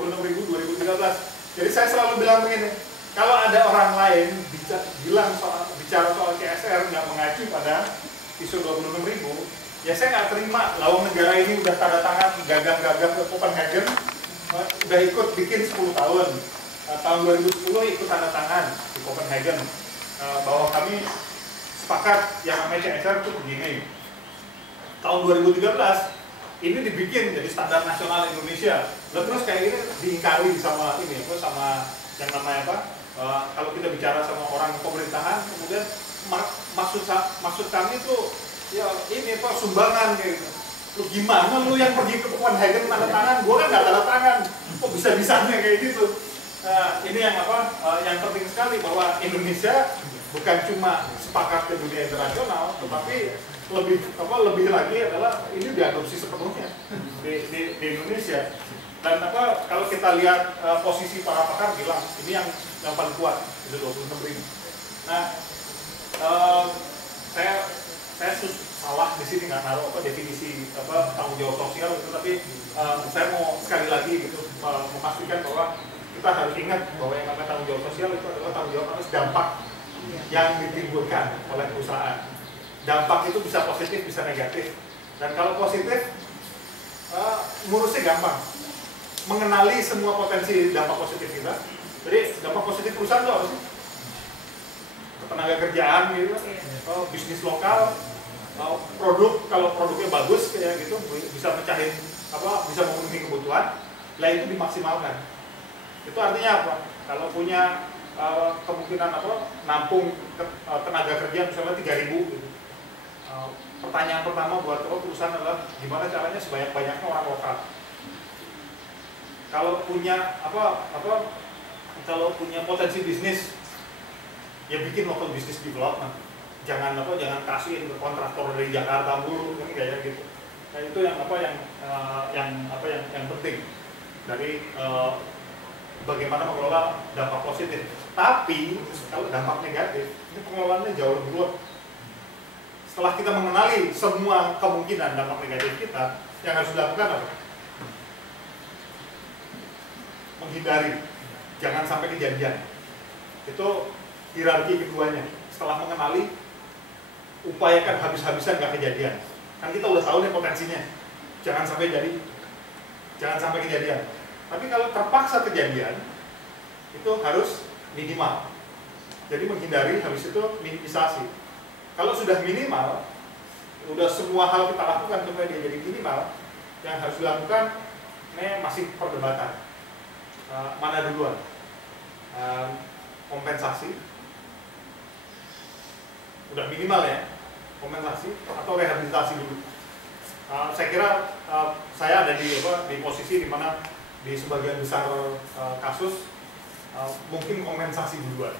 26.000 2013. Jadi saya selalu bilang begini, kalau ada orang lain bicara soal CSR nggak mengacu pada ISO 26.000, ya saya nggak terima. Lawang negara ini udah tanda tangan gagang-gagang ke Copenhagen, udah ikut bikin 10 tahun. Tahun 2010 ikut tanda tangan di Copenhagen bahwa kami sepakat yang namanya CSR itu begini. Tahun 2013 ini dibikin jadi standar nasional Indonesia. Lalu terus kayak ini diingkari sama yang namanya apa? Kalau kita bicara sama orang pemerintahan, kemudian maksud kami itu ya ini Pak, sumbangan kayak gitu. Lu gimana lu yang pergi ke Copenhagen tanda tangan, gua kan nggak tanda tangan, kok bisa-bisanya kayak gitu. Ini yang yang penting sekali bahwa Indonesia bukan cuma sepakat ke dunia internasional, tetapi lebih lagi adalah ini diadopsi sepenuhnya di Indonesia. Dan kalau kita lihat posisi para pakar bilang ini yang paling kuat itu 26.000. Nah, saya salah di sini nggak naruh definisi tanggung jawab sosial itu, tapi saya mau sekali lagi gitu memastikan bahwa kita harus ingat bahwa yang namanya tanggung jawab sosial itu adalah tanggung jawab atas dampak yang ditimbulkan oleh perusahaan. Dampak itu bisa positif, bisa negatif. Dan kalau positif, ngurusnya gampang. Mengenali semua potensi dampak positif kita. Jadi dampak positif perusahaan itu apa sih? Ketenaga kerjaan gitu, bisnis lokal, produk, kalau produknya bagus kayak gitu, bisa mecahin bisa memenuhi kebutuhan, lah itu dimaksimalkan. Itu artinya apa? Kalau punya kemungkinan nampung tenaga kerja misalnya 3.000 gitu. Pertanyaan pertama buat perusahaan adalah gimana caranya sebanyak-banyaknya orang lokal. Kalau punya kalau punya potensi bisnis, ya bikin local business development. Jangan kasihin ke kontraktor dari Jakarta dulu kan kayak gitu. Nah itu yang penting dari bagaimana mengelola dampak positif. Tapi kalau dampak negatif, ini pengelolaannya jauh lebih luas. Setelah kita mengenali semua kemungkinan dampak negatif kita, yang harus dilakukan apa? Menghindari, jangan sampai kejadian. Itu hierarki keduanya. Setelah mengenali, upayakan habis-habisan nggak kejadian. Kan kita udah tahu nih potensinya, jangan sampai kejadian. Tapi kalau terpaksa kejadian, itu harus minimal. Jadi menghindari, habis itu minimisasi. Kalau sudah minimal, udah semua hal kita lakukan supaya dia jadi minimal, yang harus dilakukan ini masih perdebatan. Mana duluan? Kompensasi, udah minimal ya, kompensasi atau rehabilitasi dulu. Saya kira saya ada di posisi di mana di sebagian besar kasus mungkin kompensasi duluan.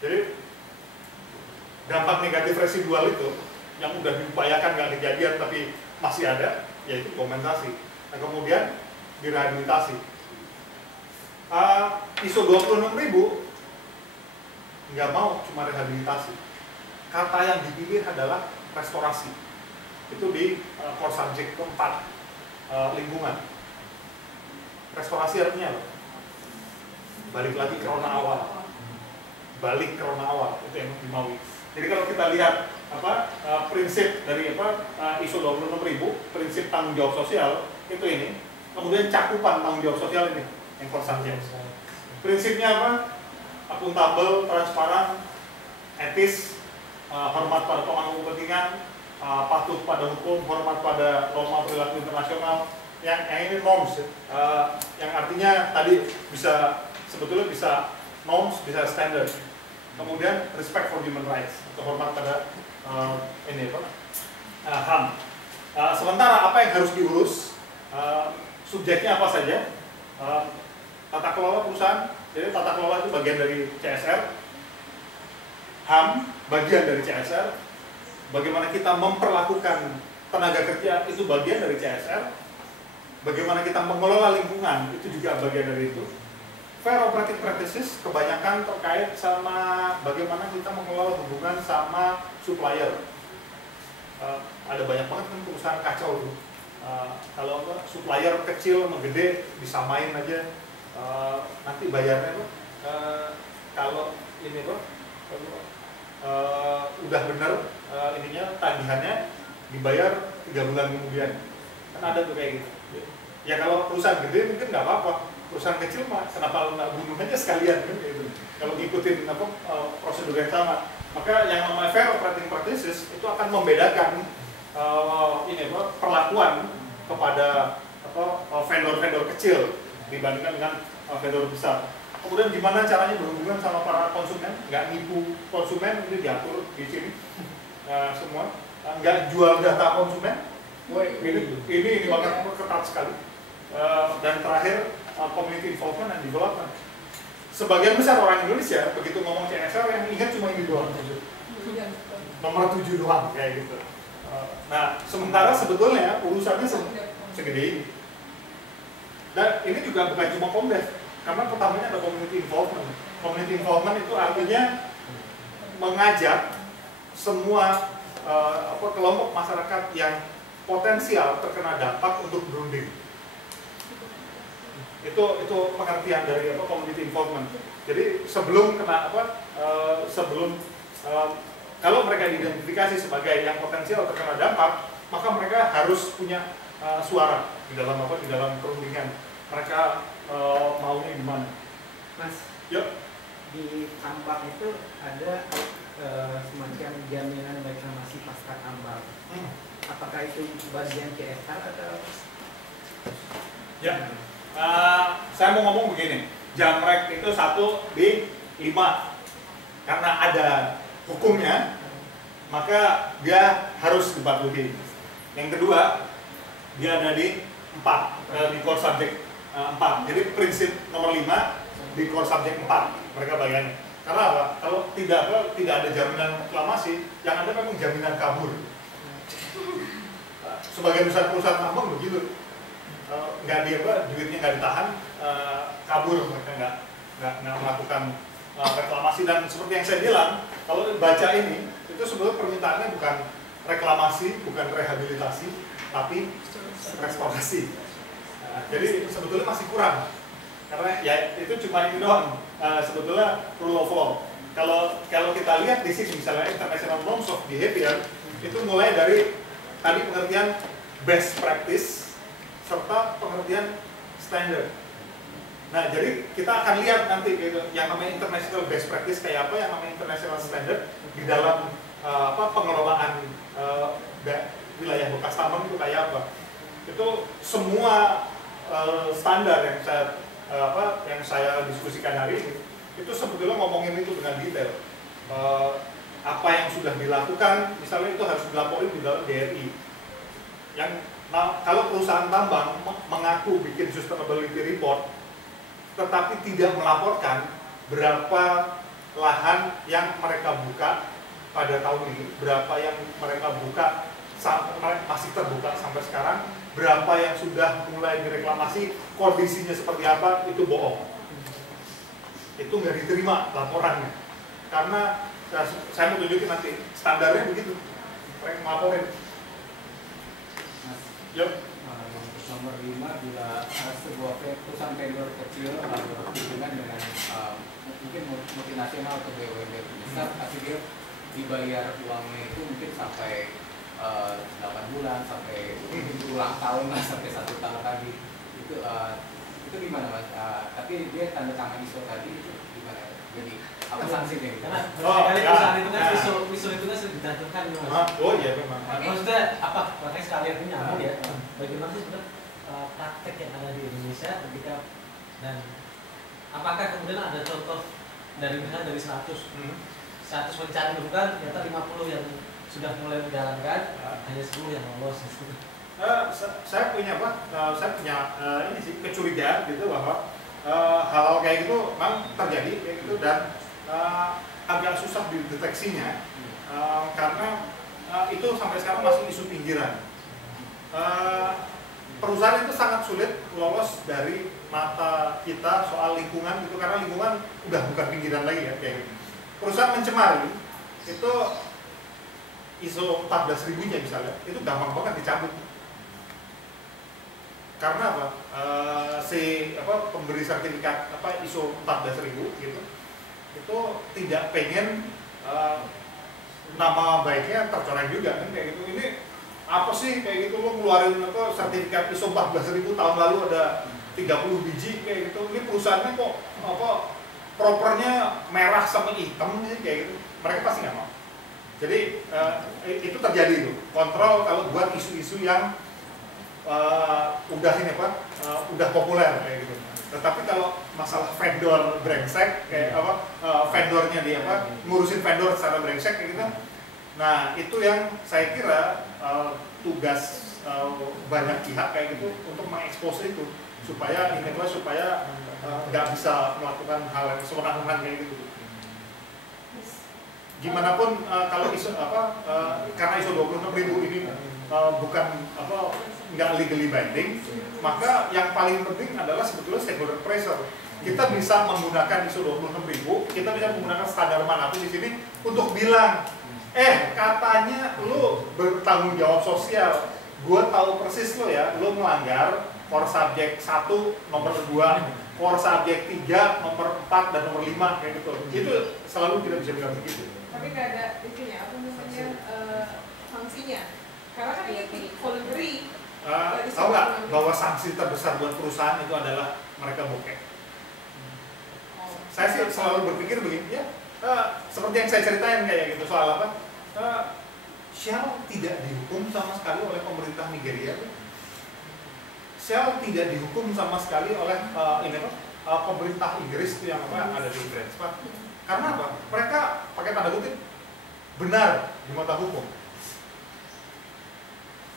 Jadi dampak negatif residual itu yang udah diupayakan nggak kejadian tapi masih ada, yaitu kompensasi. Nah kemudian direhabilitasi. ISO 26.000 nggak mau cuma rehabilitasi. Kata yang dipilih adalah restorasi. Itu di core subject keempat, lingkungan. Restorasi artinya apa? Balik lagi ke rona awal. Balik ke rona awal, itu yang dimaui. Jadi kalau kita lihat prinsip dari ISO 26.000, prinsip tanggung jawab sosial itu ini, kemudian cakupan tanggung jawab sosial ini yang core subject. Prinsipnya apa? Akuntabel, transparan, etis, hormat pada pemangku kepentingan, patuh pada hukum, hormat pada norma perilaku internasional. Yang ini norms, yang artinya tadi sebetulnya bisa norms, bisa standard. Kemudian respect for human rights, atau hormat pada HAM. Sementara apa yang harus diurus, subjeknya apa saja? Tata kelola perusahaan, jadi tata kelola itu bagian dari CSR. HAM bagian dari CSR. Bagaimana kita memperlakukan tenaga kerja itu bagian dari CSR. Bagaimana kita mengelola lingkungan itu juga bagian dari itu. Fair operating practices kebanyakan terkait sama bagaimana kita mengelola hubungan sama supplier. Ada banyak banget kan perusahaan kacau tuh. Kalau supplier kecil sama gede disamain aja, nanti bayarnya apa? Kalau ini apa? Udah bener ininya tagihannya dibayar 3 bulan kemudian, kan ada tuh kayak gitu. Ya kalau perusahaan gede mungkin nggak apa-apa, perusahaan kecil mah kenapa nggak bunuh aja sekalian kan gitu. Kalau ngikutin apa prosedur yang sama, maka yang namanya fair operating practices itu akan membedakan ini apa perlakuan kepada vendor-vendor kecil dibandingkan dengan vendor besar. Kemudian gimana caranya berhubungan sama para konsumen, nggak nipu konsumen, ini diatur di sini semua, nggak jual data konsumen. Ini banget ketat sekali. Dan terakhir community involvement and development. Sebagian besar orang Indonesia begitu ngomong CSR yang ingat cuma ini doang, nomor 7 doang kayak gitu. Nah, sementara sebetulnya urusannya segede ini. Dan ini juga bukan cuma Komdev, karena pertamanya ada community involvement. Community involvement itu artinya mengajak semua kelompok masyarakat yang potensial terkena dampak untuk berunding. Itu pengertian dari community involvement. Jadi sebelum kena kalau mereka diidentifikasi sebagai yang potensial terkena dampak, maka mereka harus punya suara di dalam perundingan. Mereka maunya gimana? Mas, yuk. Di tambang itu ada semacam jaminan reklamasi pasca tambang. Apakah itu bagian CSR atau? Ya, saya mau ngomong begini, jamrek itu 1 di 5, karena ada hukumnya, maka dia harus dipatuhi. Yang kedua, dia ada di 4, di core subject 4. Jadi prinsip nomor 5 di core subject 4 mereka bayangin. Karena apa? Kalau tidak ada jaminan reklamasi, yang ada memang jaminan kabur. Sebagian besar perusahaan tambang begitu, duitnya nggak ditahan, kabur, mereka nggak melakukan reklamasi. Dan seperti yang saya bilang, kalau baca ini, itu sebetulnya permintaannya bukan reklamasi, bukan rehabilitasi, tapi restorasi. Jadi sebetulnya masih kurang, karena ya itu cuma ini doang. Sebetulnya rule of law. Kalau kita lihat di sini misalnya International Norms of Behavior, itu mulai dari tadi pengertian best practice serta pengertian standard. Nah, jadi kita akan lihat nanti gitu, yang namanya international best practice kayak apa, yang namanya international standard di dalam pengelolaan wilayah bekas tambang itu kayak apa. Itu semua standar yang saya diskusikan hari ini itu sebetulnya ngomongin itu dengan detail. Apa yang sudah dilakukan, misalnya itu harus dilaporin di dalam DRI. Kalau perusahaan tambang mengaku bikin sustainability report, tetapi tidak melaporkan berapa lahan yang mereka buka pada tahun ini, berapa yang mereka buka masih terbuka sampai sekarang, berapa yang sudah mulai direklamasi, kondisinya seperti apa, itu bohong. Itu nggak diterima laporannya, karena saya mau tunjukin nanti standarnya begitu, mereka melaporin. Yuk. Nomor 5, bila sebuah perusahaan vendor kecil berhubungan dengan mungkin multinasional atau BUMN besar, tapi dia dibayar uangnya itu mungkin sampai 8 bulan, sampai ulang tahun lah, sampai 1 tahun lagi. Itu gimana Mas? Tapi dia tanda tangan ISO tadi itu gimana? Jadi apa sanksinya? Karena kali perusahaan itu kan ISO itu kan sudah ditentukan Mas. Oh iya memang. Maksudnya apa? Makanya sekalian itu nyambung ya. Bagaimana sih sebenarnya praktek yang ada di Indonesia ketika, dan apakah kemudian ada contoh dari misalnya dari 100 mencari bukan ternyata 50 yang sudah mulai menjalankan, hanya 10 yang lolos. Saya punya ini sih kecurigaan gitu bahwa hal kayak gitu memang terjadi kayak gitu, dan agak susah dideteksinya karena itu sampai sekarang masih isu pinggiran. Perusahaan itu sangat sulit lolos dari mata kita soal lingkungan gitu, karena lingkungan udah bukan pinggiran lagi ya kayak gitu. Perusahaan mencemari itu ISO 14.000-nya misalnya, itu gampang banget dicabut. Karena apa? Pemberi sertifikat ISO 14000 gitu itu tidak pengen nama baiknya tercoreng juga kan kayak gitu. Ini apa sih kayak gitu, lo ngeluarin sertifikat ISO 14000 tahun lalu ada 30 biji kayak gitu. Ini perusahaannya kok propernya merah sama hitam sih kayak gitu. Mereka pasti nggak mau. Jadi itu terjadi tuh kontrol kalau buat isu-isu yang udah populer kayak gitu. Tetapi kalau masalah vendor brengsek kayak vendornya dia ngurusin vendor secara brengsek kayak gitu. Nah, itu yang saya kira tugas banyak pihak kayak gitu untuk mengekspos itu supaya nggak bisa melakukan hal yang sewenang-wenang kayak gitu. Gimana pun kalau karena ISO 26000 ini bukan nggak legally binding, maka yang paling penting adalah sebetulnya stakeholder pressure. Kita bisa menggunakan ISO 26000, kita bisa menggunakan standar manapun di sini untuk bilang, katanya lu bertanggung jawab sosial, gua tahu persis lo ya, lu melanggar core subject 1 nomor 2, core subject 3 nomor 4 dan nomor 5 kayak gitu. Itu selalu tidak bisa bilang begitu. Tapi nggak ada itunya, sanksinya. Karena kan ini voluntary. Tahu nggak bahwa sanksi terbesar buat perusahaan itu adalah mereka bokeh. Saya sih selalu berpikir begini ya, seperti yang saya ceritain kayak gitu soal apa? Shell tidak dihukum sama sekali oleh pemerintah Nigeria. Shell tidak dihukum sama sekali oleh pemerintah Inggris itu yang ada di Inggris. Karena apa? Mereka pakai tanda kutip benar di mata hukum.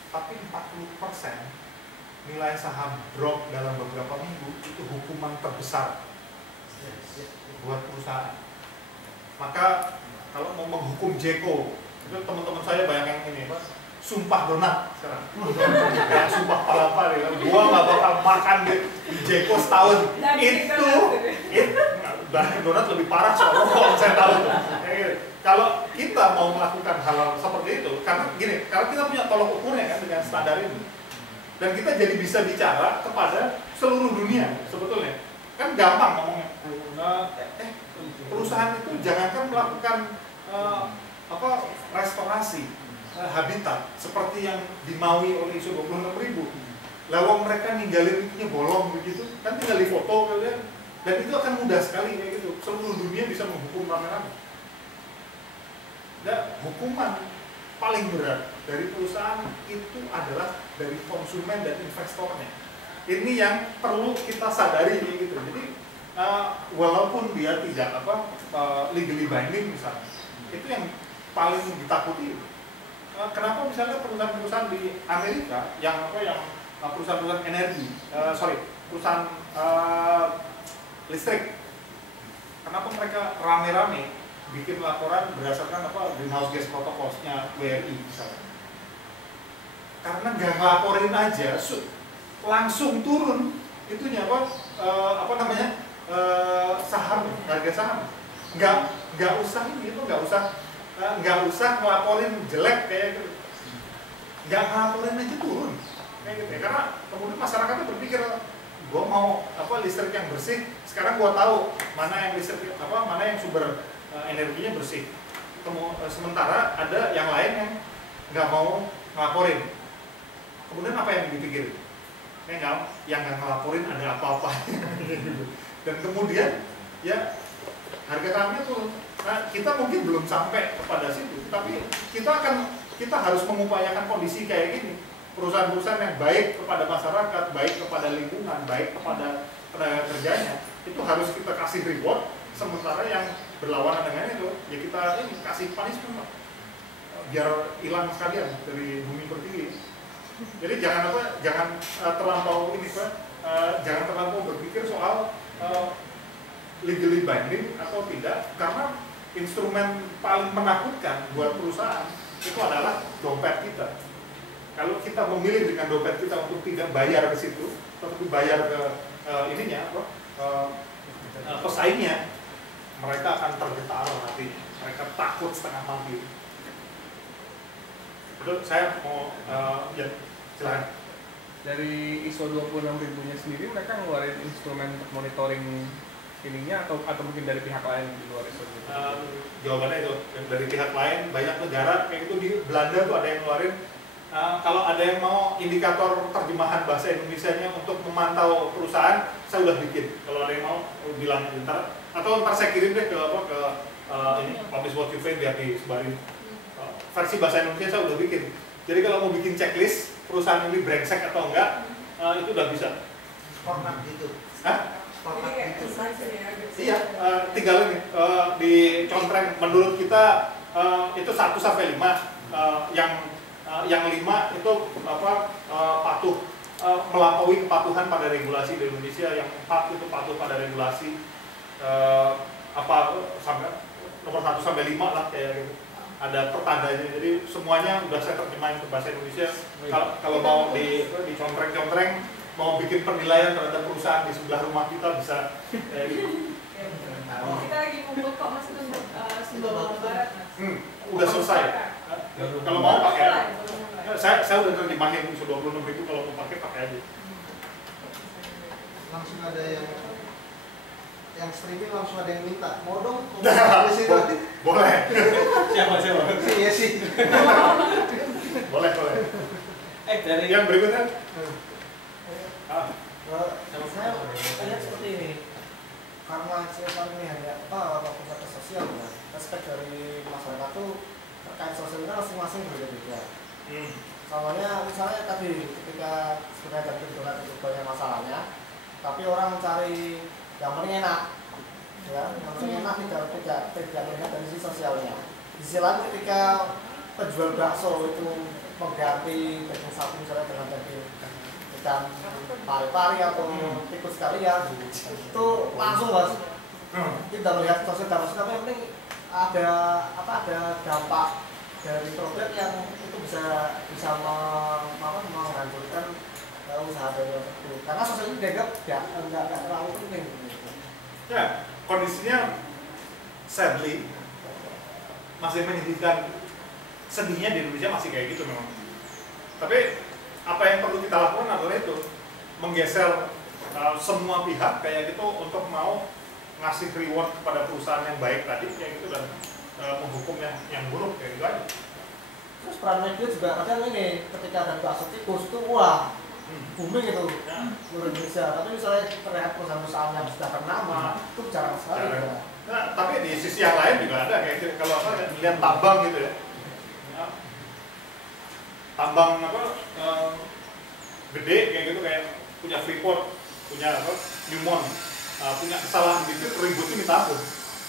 Tapi 40% nilai saham drop dalam beberapa minggu itu hukuman terbesar buat perusahaan. Maka kalau mau menghukum Jeko, itu teman-teman saya banyak yang ini, sumpah donat sekarang. Kayak sumpah palapa nih, gua nggak bakal makan di Jeko setahun. Donat lebih parah soalnya saya tahu. Kalau kita mau melakukan hal seperti itu, karena kita punya tolok ukurnya kan dengan standar ini, dan kita jadi bisa bicara kepada seluruh dunia sebetulnya, kan gampang ngomongnya. Perusahaan itu jangankan melakukan restorasi habitat seperti yang dimaui oleh ISO 26000. Lawang mereka ninggalin itunya bolong begitu, kan tinggal di foto kalian, dan itu akan mudah sekali kayak gitu. Seluruh dunia bisa menghukum rame-rame. Dan hukuman paling berat dari perusahaan itu adalah dari konsumen dan investornya. Ini yang perlu kita sadari gitu. Jadi walaupun dia tidak legally binding misalnya, itu yang paling ditakuti. Kenapa misalnya perusahaan-perusahaan di Amerika yang perusahaan-perusahaan energi, perusahaan listrik, kenapa mereka rame-rame bikin laporan berdasarkan greenhouse gas protocolsnya WRI misalnya? Karena nggak ngelaporin aja, langsung turun itunya saham, harga saham. Nggak usah ngelaporin jelek kayak gitu. Nggak ngelaporin aja turun kayak gitu ya. Karena kemudian masyarakatnya berpikir, gue mau listrik yang bersih. Sekarang gue tahu mana yang listrik mana yang sumber energinya bersih. Sementara ada yang lain yang nggak mau ngelaporin. Kemudian apa yang dipikir? Yang nggak ngelaporin ada apa-apa. Dan kemudian ya harga sahamnya turun. Nah, kita mungkin belum sampai kepada situ, tapi kita harus mengupayakan kondisi kayak gini. Perusahaan-perusahaan yang baik kepada masyarakat, baik kepada lingkungan, baik kepada tenaga kerjanya, itu harus kita kasih reward. Sementara yang berlawanan dengan itu, ya kita kasih punishment, biar hilang sekalian dari bumi pertiwi. Jadi jangan terlampau jangan terlampau berpikir soal legally binding atau tidak, karena instrumen paling menakutkan buat perusahaan itu adalah dompet kita. Kalau kita memilih dengan dompet kita untuk tidak bayar ke situ, tapi bayar ke pesaingnya, mereka akan tergetar nanti, mereka takut setengah mati. Itu saya mau silakan. dari ISO 26000-nya sendiri mereka ngeluarin instrumen untuk monitoring ininya atau mungkin dari pihak lain di luar ISO 26000? Jawabannya itu dari pihak lain, banyak negara kayak gitu. Di Belanda tuh ada yang ngeluarin kalau ada yang mau indikator terjemahan bahasa Indonesianya untuk memantau perusahaan, saya udah bikin. Kalau ada yang mau bilang ntar, atau ntar saya kirim deh ke ini Publish What You Pay biar disebarin. Versi bahasa Indonesia saya udah bikin. Jadi kalau mau bikin checklist perusahaan ini brengsek atau enggak, itu udah bisa. Format gitu. Hah? Format gitu. Iya, tinggal ini dicontreng. Menurut kita itu 1 sampai 5, yang 5 itu patuh, melampaui kepatuhan pada regulasi di Indonesia, yang 4 itu patuh pada regulasi sampai nomor 1 sampai 5 lah kayak gitu. Ada pertandanya, jadi semuanya udah saya terjemahin ke bahasa Indonesia. Kalau mau dicontreng-contreng, mau bikin penilaian terhadap perusahaan di sebelah rumah kita bisa kayak gitu. Kita lagi ngumpul kok Mas untuk simbol Barat Mas. Udah selesai. Kalau mau pakai, saya udah terjemahin ISO 26000, kalau mau pakai aja. Langsung ada yang streaming, langsung ada yang minta, mau dong di situ. Boleh. Siapa? Iya sih. Boleh. Dari Yang berikutnya. Saya lihat seperti ini, karena CSR ini hanya pusat sosial ya, respect dari masyarakat tuh terkait sosial itu masing-masing berbeda-beda. Contohnya misalnya tadi ketika sudah ada banyak masalahnya, tapi orang mencari yang paling enak, ya, yang paling enak tidak melihat dari sisi sosialnya. Di sisi lain ketika penjual bakso itu mengganti daging sapi misalnya dengan daging ikan pari-pari atau tikus sekalian, itu langsung Mas tidak melihat sosial dampak, tapi yang penting ada dampak dari produk yang itu bisa menghancurkan usaha dari itu, karena sosial itu dianggap nggak terlalu penting. Ya, kondisinya sadly masih menyedihkan. Sedihnya di Indonesia masih kayak gitu memang. Tapi apa yang perlu kita lakukan adalah itu menggeser semua pihak kayak gitu untuk mau ngasih reward kepada perusahaan yang baik tadi kayak gitu dan menghukum yang buruk kayak gitu aja. Terus peran media juga kadang ini ketika ada bakso tikus itu wah booming gitu seluruh Indonesia. Tapi misalnya terlihat perusahaan-perusahaan yang sudah ternama itu jarang sekali. Nah, tapi di sisi yang lain juga ada kayak gitu. Kalau lihat tambang gitu ya. Tambang gede kayak gitu, kayak punya Freeport, punya Newmont, punya kesalahan gitu, ributnya minta ampun.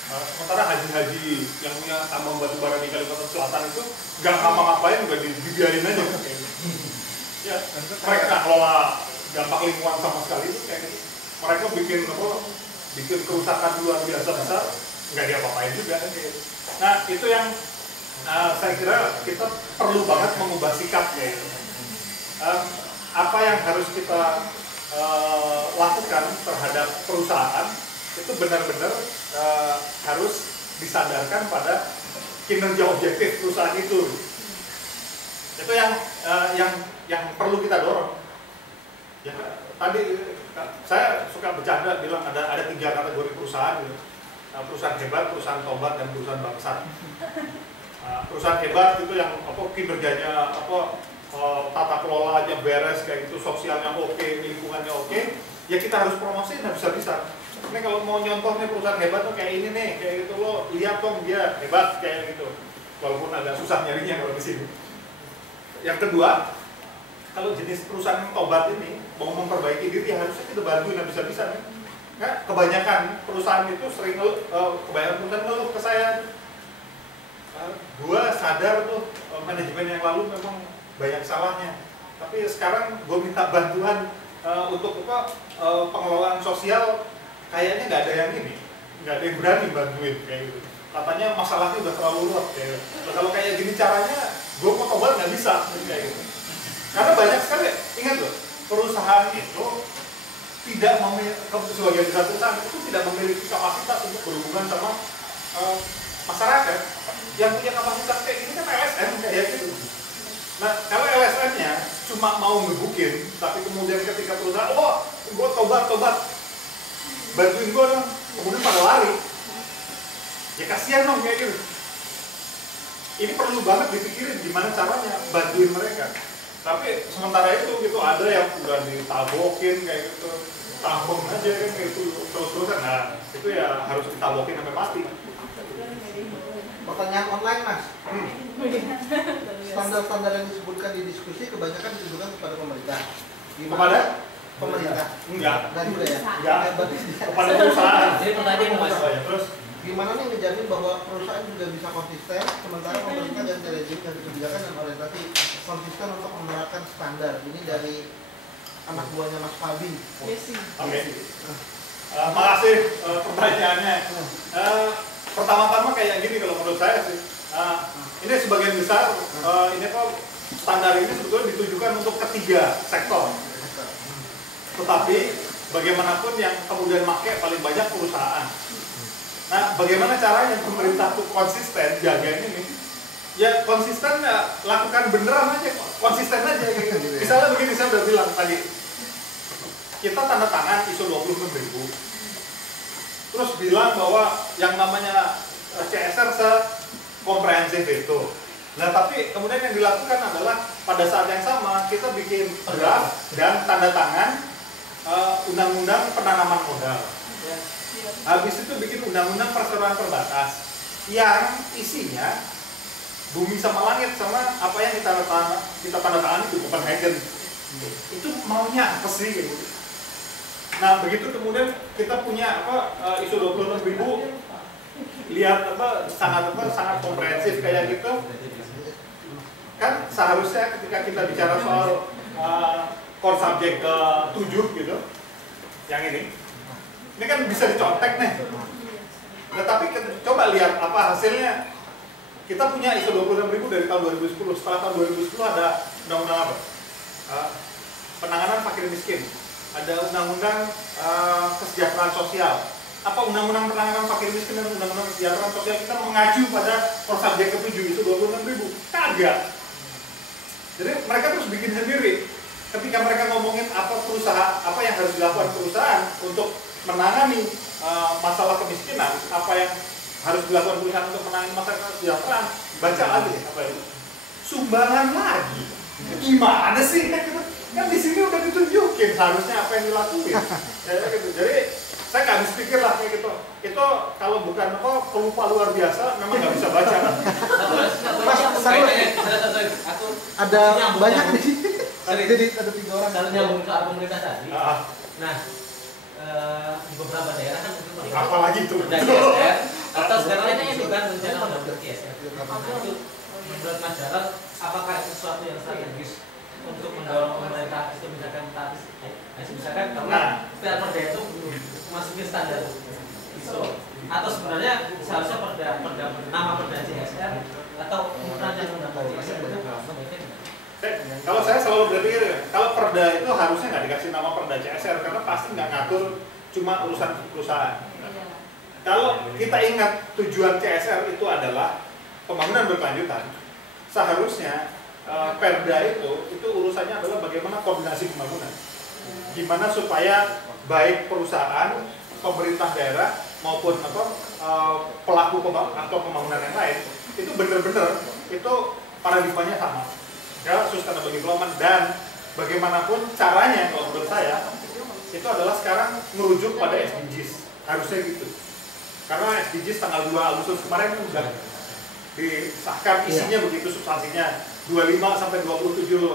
Sementara haji-haji yang punya tambang batu bara di Kalimantan Selatan itu nggak ngapa-ngapain, juga dibiarin aja kayak gitu. Ya, mereka nggak kelola dampak lingkungan sama sekali itu kayak gitu. Mereka bikin kerusakan luar biasa besar, nggak diapa-apain juga kayak gitu. Nah, itu yang saya kira kita perlu banget mengubah sikap kayak gitu. Apa yang harus kita lakukan terhadap perusahaan itu benar-benar harus disadarkan pada kinerja objektif perusahaan itu. Itu yang perlu kita dorong. Ya, tadi saya suka bercanda bilang ada 3 kategori perusahaan gitu. Perusahaan hebat, perusahaan tobat, dan perusahaan bangsat. Perusahaan hebat itu yang kinerjanya tata kelolanya beres kayak gitu, sosialnya oke, lingkungannya oke, ya kita harus promosiin habis-habisan. Ini kalau mau nyontoh nih perusahaan hebat tuh kayak ini nih, kayak gitu, lo lihat dong dia hebat kayak gitu, walaupun agak susah nyarinya kalau di sini. Yang kedua, kalau jenis perusahaan yang tobat ini mau memperbaiki diri, ya harusnya kita bantuin habis-habisan. Nah, kebanyakan perusahaan itu sering kebanyakan perusahaan ngeluh ke saya. Gua sadar tuh manajemen yang lalu memang banyak salahnya, tapi sekarang gue minta bantuan untuk pengelolaan sosial, kayaknya nggak ada yang nggak ada yang berani bantuin kayak gitu. Katanya masalahnya udah terlalu luas kayak gitu. Kalau kayak gini caranya, gue mau tobat nggak bisa kayak gitu. Karena banyak sekali, ingat loh, perusahaan itu tidak memiliki, sebagai perusahaan itu tidak memiliki kapasitas untuk berhubungan sama masyarakat. Yang punya kapasitas kayak gini kan LSM kayak gitu. Nah, kalau LSM-nya cuma mau ngebukin, tapi kemudian ketika perusahaan, oh gue tobat, bantuin gue dong, kemudian pada lari. Ya kasihan dong kayak gitu. Ini perlu banget dipikirin gimana caranya bantuin mereka. Tapi sementara itu gitu ada yang udah ditabokin kayak gitu, tabung aja kan kayak gitu terus-terusan. Nah itu ya harus ditabokin sampai mati. Pertanyaan online mas, standar-standar yang disebutkan di diskusi kebanyakan ditujukan kepada pemerintah. Kepada? Pemerintah? Enggak. Enggak juga ya? Enggak. Kepada perusahaan. Jadi pertanyaan mas. Terus gimana nih menjamin bahwa perusahaan juga bisa konsisten, sementara pemerintah dan rezim dan kebijakan dan orientasi konsisten untuk menerapkan standar. Ini dari anak buahnya Mas Fabi. Oke. Makasih pertanyaannya. Pertama-tama kayak gini kalau menurut saya sih. Ini sebagian besar ini kok standar ini sebetulnya ditujukan untuk ketiga sektor. Tetapi bagaimanapun yang kemudian pakai paling banyak perusahaan. Nah, bagaimana caranya pemerintah tuh konsisten jaga ini nih? Ya konsisten ya lakukan beneran aja, konsisten aja gitu. Misalnya begini, saya udah bilang tadi, kita tanda tangan ISO 26000, terus bilang bahwa yang namanya CSR komprehensif itu. Nah, tapi kemudian yang dilakukan adalah pada saat yang sama kita bikin draft dan tanda tangan undang-undang penanaman modal. Habis itu bikin undang-undang perseroan terbatas yang isinya bumi sama langit sama apa yang kita tanda tangan di Copenhagen. Itu maunya apa sih gitu. Nah, begitu kemudian kita punya ISO 26000, lihat sangat komprehensif kayak gitu. Kan seharusnya ketika kita bicara soal core subject ke-7 gitu, yang ini kan bisa dicontek nih. Nah, tapi coba lihat apa hasilnya. Kita punya ISO 26000 dari tahun 2010. Setelah tahun 2010 ada undang-undang apa? Penanganan fakir miskin. Ada undang-undang kesejahteraan sosial. Apa undang-undang penanganan fakir miskin dan undang-undang kesejahteraan sosial kita mengacu pada core subject ke-7 ISO 26000? Kagak. Jadi mereka terus bikin sendiri. Ketika mereka ngomongin apa perusahaan, apa yang harus dilakukan perusahaan untuk menangani masalah kemiskinan, apa yang harus dilakukan perusahaan untuk menangani masalah kesejahteraan, baca lagi apa itu sumbangan lagi. Gimana sih? Kan di sini udah ditunjukin seharusnya apa yang dilakuin. Jadi saya nggak habis pikir lah kayak gitu. Itu kalau bukan pelupa luar biasa, memang nggak bisa baca. Ada banyak di sini. Jadi ada 3 orang. Kalau nyambung ke argumentasi tadi. Nah, di beberapa daerah kan mungkin apalagi itu ada CSR atau sekarang itu kan rencana undang-undang CSR. Itu menurut Mas Jarod, apakah itu sesuatu yang strategis untuk mendorong pemerintah itu misalkan karena perda itu masukin standar ISO atau sebenarnya seharusnya nama perda CSR atau rancangan undang-undang CSR itu kalau saya selalu berpikir ya, kalau perda itu harusnya nggak dikasih nama perda CSR karena pasti nggak ngatur cuma urusan perusahaan. Kalau kita ingat tujuan CSR itu adalah pembangunan berkelanjutan, seharusnya perda itu urusannya adalah bagaimana koordinasi pembangunan, gimana supaya baik perusahaan, pemerintah daerah maupun pelaku pembangunan yang lain itu benar-benar itu paradigmanya sama. Ya, sustainable development dan bagaimanapun caranya kalau menurut saya itu adalah sekarang merujuk pada SDGs, harusnya gitu. Karena SDGs tanggal 2 Agustus kemarin sudah disahkan isinya begitu substansinya. 25 sampai 27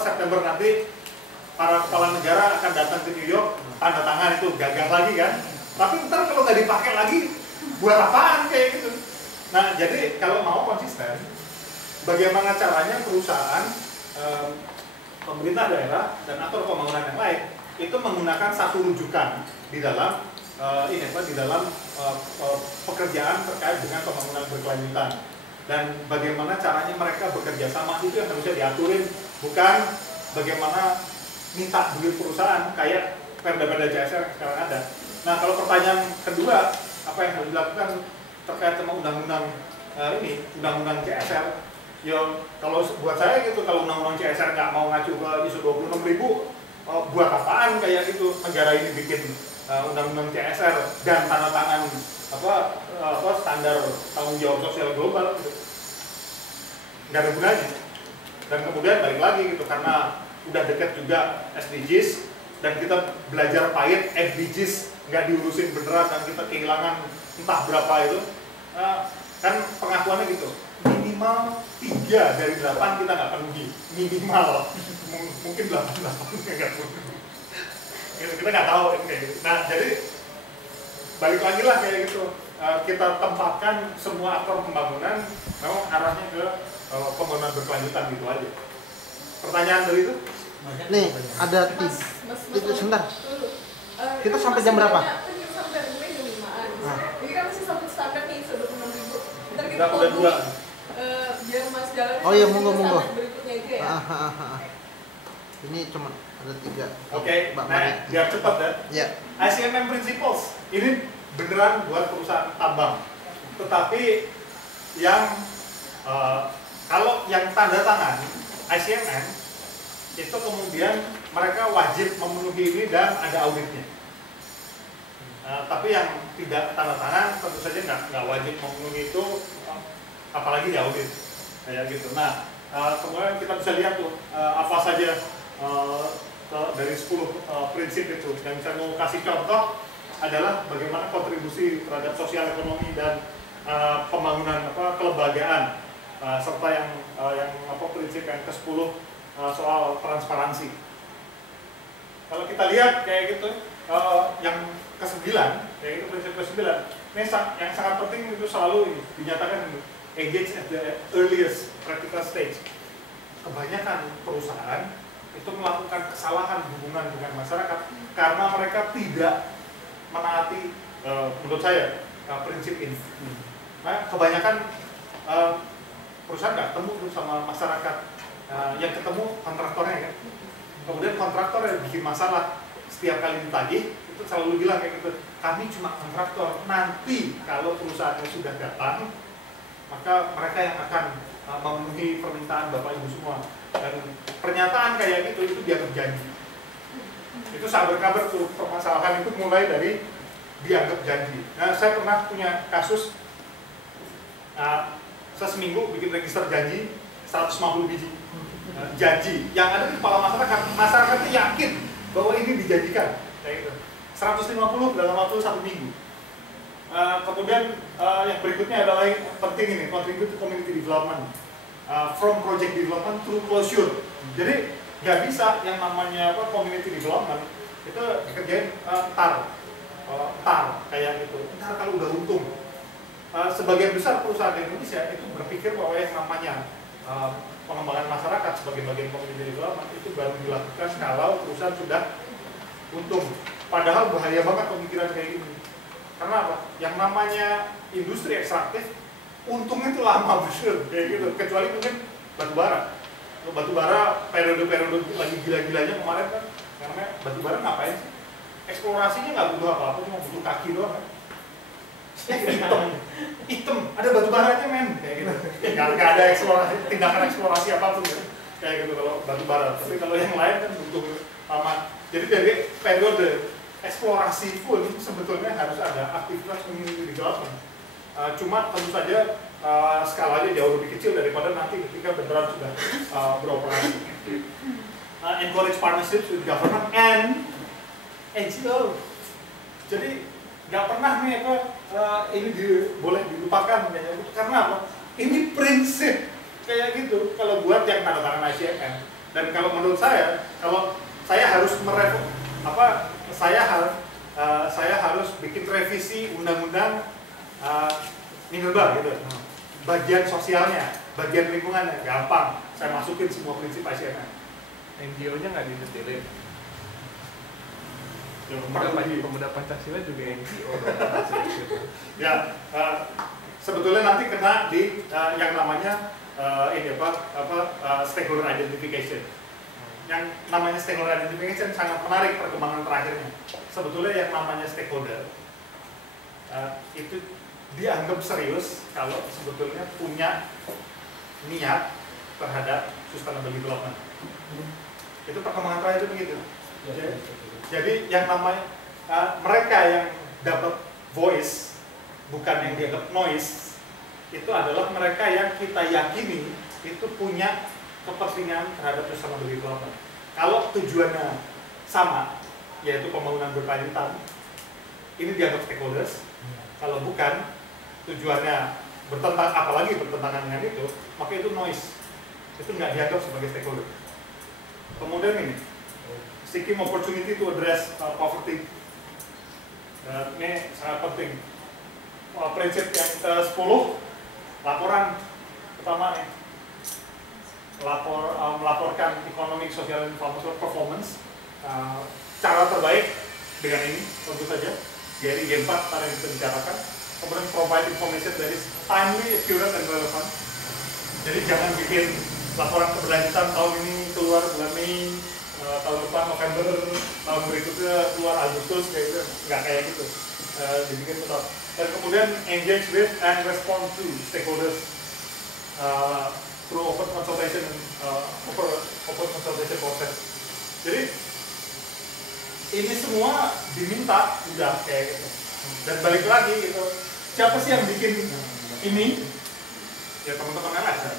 September nanti para kepala negara akan datang ke New York, tanda tangan itu gagal lagi kan. Tapi ntar kalau nggak dipakai lagi buat apaan kayak gitu. Nah, jadi kalau mau konsisten, bagaimana caranya perusahaan, pemerintah daerah dan aktor pembangunan yang lain itu menggunakan satu rujukan di dalam pekerjaan terkait dengan pembangunan berkelanjutan, dan bagaimana caranya mereka bekerja sama itu yang harusnya diaturin, bukan bagaimana minta duit perusahaan kayak perda-perda CSR yang sekarang ada. Nah, kalau pertanyaan kedua, apa yang harus dilakukan terkait sama undang-undang undang-undang CSR, Ya kalau buat saya gitu, kalau undang-undang CSR nggak mau ngacu ke ISO 26.000, buat apaan kayak gitu negara ini bikin undang-undang CSR dan tanda tangan standar tanggung jawab sosial global gitu. Nggak ada gunanya. Dan kemudian balik lagi gitu, karena udah dekat juga SDGs dan kita belajar pahit SDGs nggak diurusin beneran dan kita kehilangan entah berapa itu, kan pengakuannya gitu, minimal 3 dari 8 kita nggak penuhi, minimal. Mungkin 8 nggak penuhi, kita nggak tahu kayak gitu. Nah jadi balik lagi lah kayak gitu, kita tempatkan semua aktor pembangunan memang arahnya ke pembangunan berkelanjutan gitu aja. Pertanyaan dari itu? Nih, ada sebentar. Kita sampai jam berapa? Sampai mungkin jam 5-an. Ini kan masih satu standar nih, ISO 26.000. Ntar kita udah 2. biar Mas jalan. Oh iya, monggo. Berikutnya aja ya. Ini cuma ada 3. Oke, nah biar cepat ya. Ya. ICMM Principles ini beneran buat perusahaan tambang. Tetapi yang kalau yang tanda tangan ICMM itu kemudian mereka wajib memenuhi ini dan ada auditnya. Tapi yang tidak tanda tangan tentu saja nggak wajib memenuhi itu, apalagi di audit kayak gitu. Nah kemudian kita bisa lihat tuh apa saja dari 10 prinsip itu. Yang saya mau kasih contoh adalah bagaimana kontribusi terhadap sosial ekonomi dan pembangunan kelembagaan, serta yang prinsip yang ke-10 soal transparansi. Kalau kita lihat kayak gitu, yang ke-9, kayak itu prinsip ke-9, ini yang sangat penting itu selalu dinyatakan engage at the earliest practical stage. Kebanyakan perusahaan itu melakukan kesalahan hubungan dengan masyarakat karena mereka tidak menaati, menurut saya, prinsip ini. Nah, kebanyakan perusahaan nggak ketemu sama masyarakat, yang ketemu kontraktornya kan. Kemudian kontraktor yang bikin masalah, setiap kali ditagih itu selalu bilang kayak gitu, kami cuma kontraktor, nanti kalau perusahaannya sudah datang maka mereka yang akan memenuhi permintaan Bapak Ibu semua. Dan pernyataan kayak gitu itu dianggap janji. Itu sabar kabar tuh, permasalahan itu mulai dari dianggap janji. Nah, saya pernah punya kasus, saya seminggu bikin register janji 150 biji. Janji yang ada di kepala masyarakatnya yakin bahwa ini dijanjikan kayak gitu. 150 dalam waktu 1 minggu. Kemudian yang berikutnya adalah yang penting ini, contribute to community development, from project development to closure. Jadi nggak bisa yang namanya community development itu dikerjain tar kayak gitu. Ntar kalau udah untung. Sebagian besar perusahaan di Indonesia itu berpikir bahwa yang namanya pengembangan masyarakat sebagai bagian community development itu baru dilakukan kalau perusahaan sudah untung. Padahal bahaya banget pemikiran kayak gini. Karena apa? Yang namanya industri ekstraktif untungnya itu lama besar kayak gitu. Kecuali mungkin batubara. Batubara periode-periode lagi gila-gilanya kemarin kan, karena batubara ngapain sih? Eksplorasinya nggak butuh apa-apa, cuma butuh kaki doang kan. Hitam, ada batubaranya men kayak gitu. Nggak ada eksplorasi, tindakan eksplorasi apapun gitu. Kayak gitu kalau batubara. Tapi kalau yang lain kan butuh lama. Jadi dari periode eksplorasi pun sebetulnya harus ada aktivitas community development. Cuma tentu saja skalanya jauh lebih kecil daripada nanti ketika beneran sudah beroperasi. Encourage partnerships with government and NGO. Jadi nggak pernah nih ini boleh dilupakan karena apa? Ini prinsip kayak gitu. Kalau buat yang tanda tangan ICMM, dan kalau menurut saya, kalau saya harus saya harus bikin revisi undang-undang minerba gitu. Bagian sosialnya, bagian lingkungannya gampang. Saya masukin semua prinsip ICMM. NGO-nya nggak didetilin. Pemuda Pancasila juga NGO. Ya, sebetulnya nanti kena di yang namanya stakeholder identification. Yang namanya stakeholder identification sangat menarik perkembangan terakhirnya. Sebetulnya yang namanya stakeholder itu dianggap serius kalau sebetulnya punya niat terhadap sustainable development. Itu perkembangan terakhir itu begitu. Jadi yang namanya mereka yang dapat voice, bukan yang dianggap noise, itu adalah mereka yang kita yakini itu punya kepentingan terhadap sustainable development. Kalau tujuannya sama, yaitu pembangunan berkelanjutan, ini dianggap stakeholders. Kalau bukan, tujuannya bertentangan, apalagi bertentangan dengan itu, maka itu noise. Itu nggak dianggap sebagai stakeholder. Kemudian ini, seeking opportunity to address poverty. Ini sangat penting. Prinsip yang ke-10, laporan pertama nih, melaporkan economic, social, and financial performance. Cara terbaik dengan ini tentu saja dari G4 tadi yang kita bicarakan. Kemudian provide information that is timely, accurate, and relevant. Jadi jangan bikin laporan keberlanjutan tahun ini keluar bulan Mei, tahun depan November, tahun berikutnya keluar Agustus, kayak gitu. Nggak kayak gitu. Dibikin tetap. Dan kemudian engage with and respond to stakeholders through open consultation process. Jadi ini semua diminta udah kayak gitu. Dan balik lagi gitu, siapa sih yang bikin ini? Ya teman-teman LSM.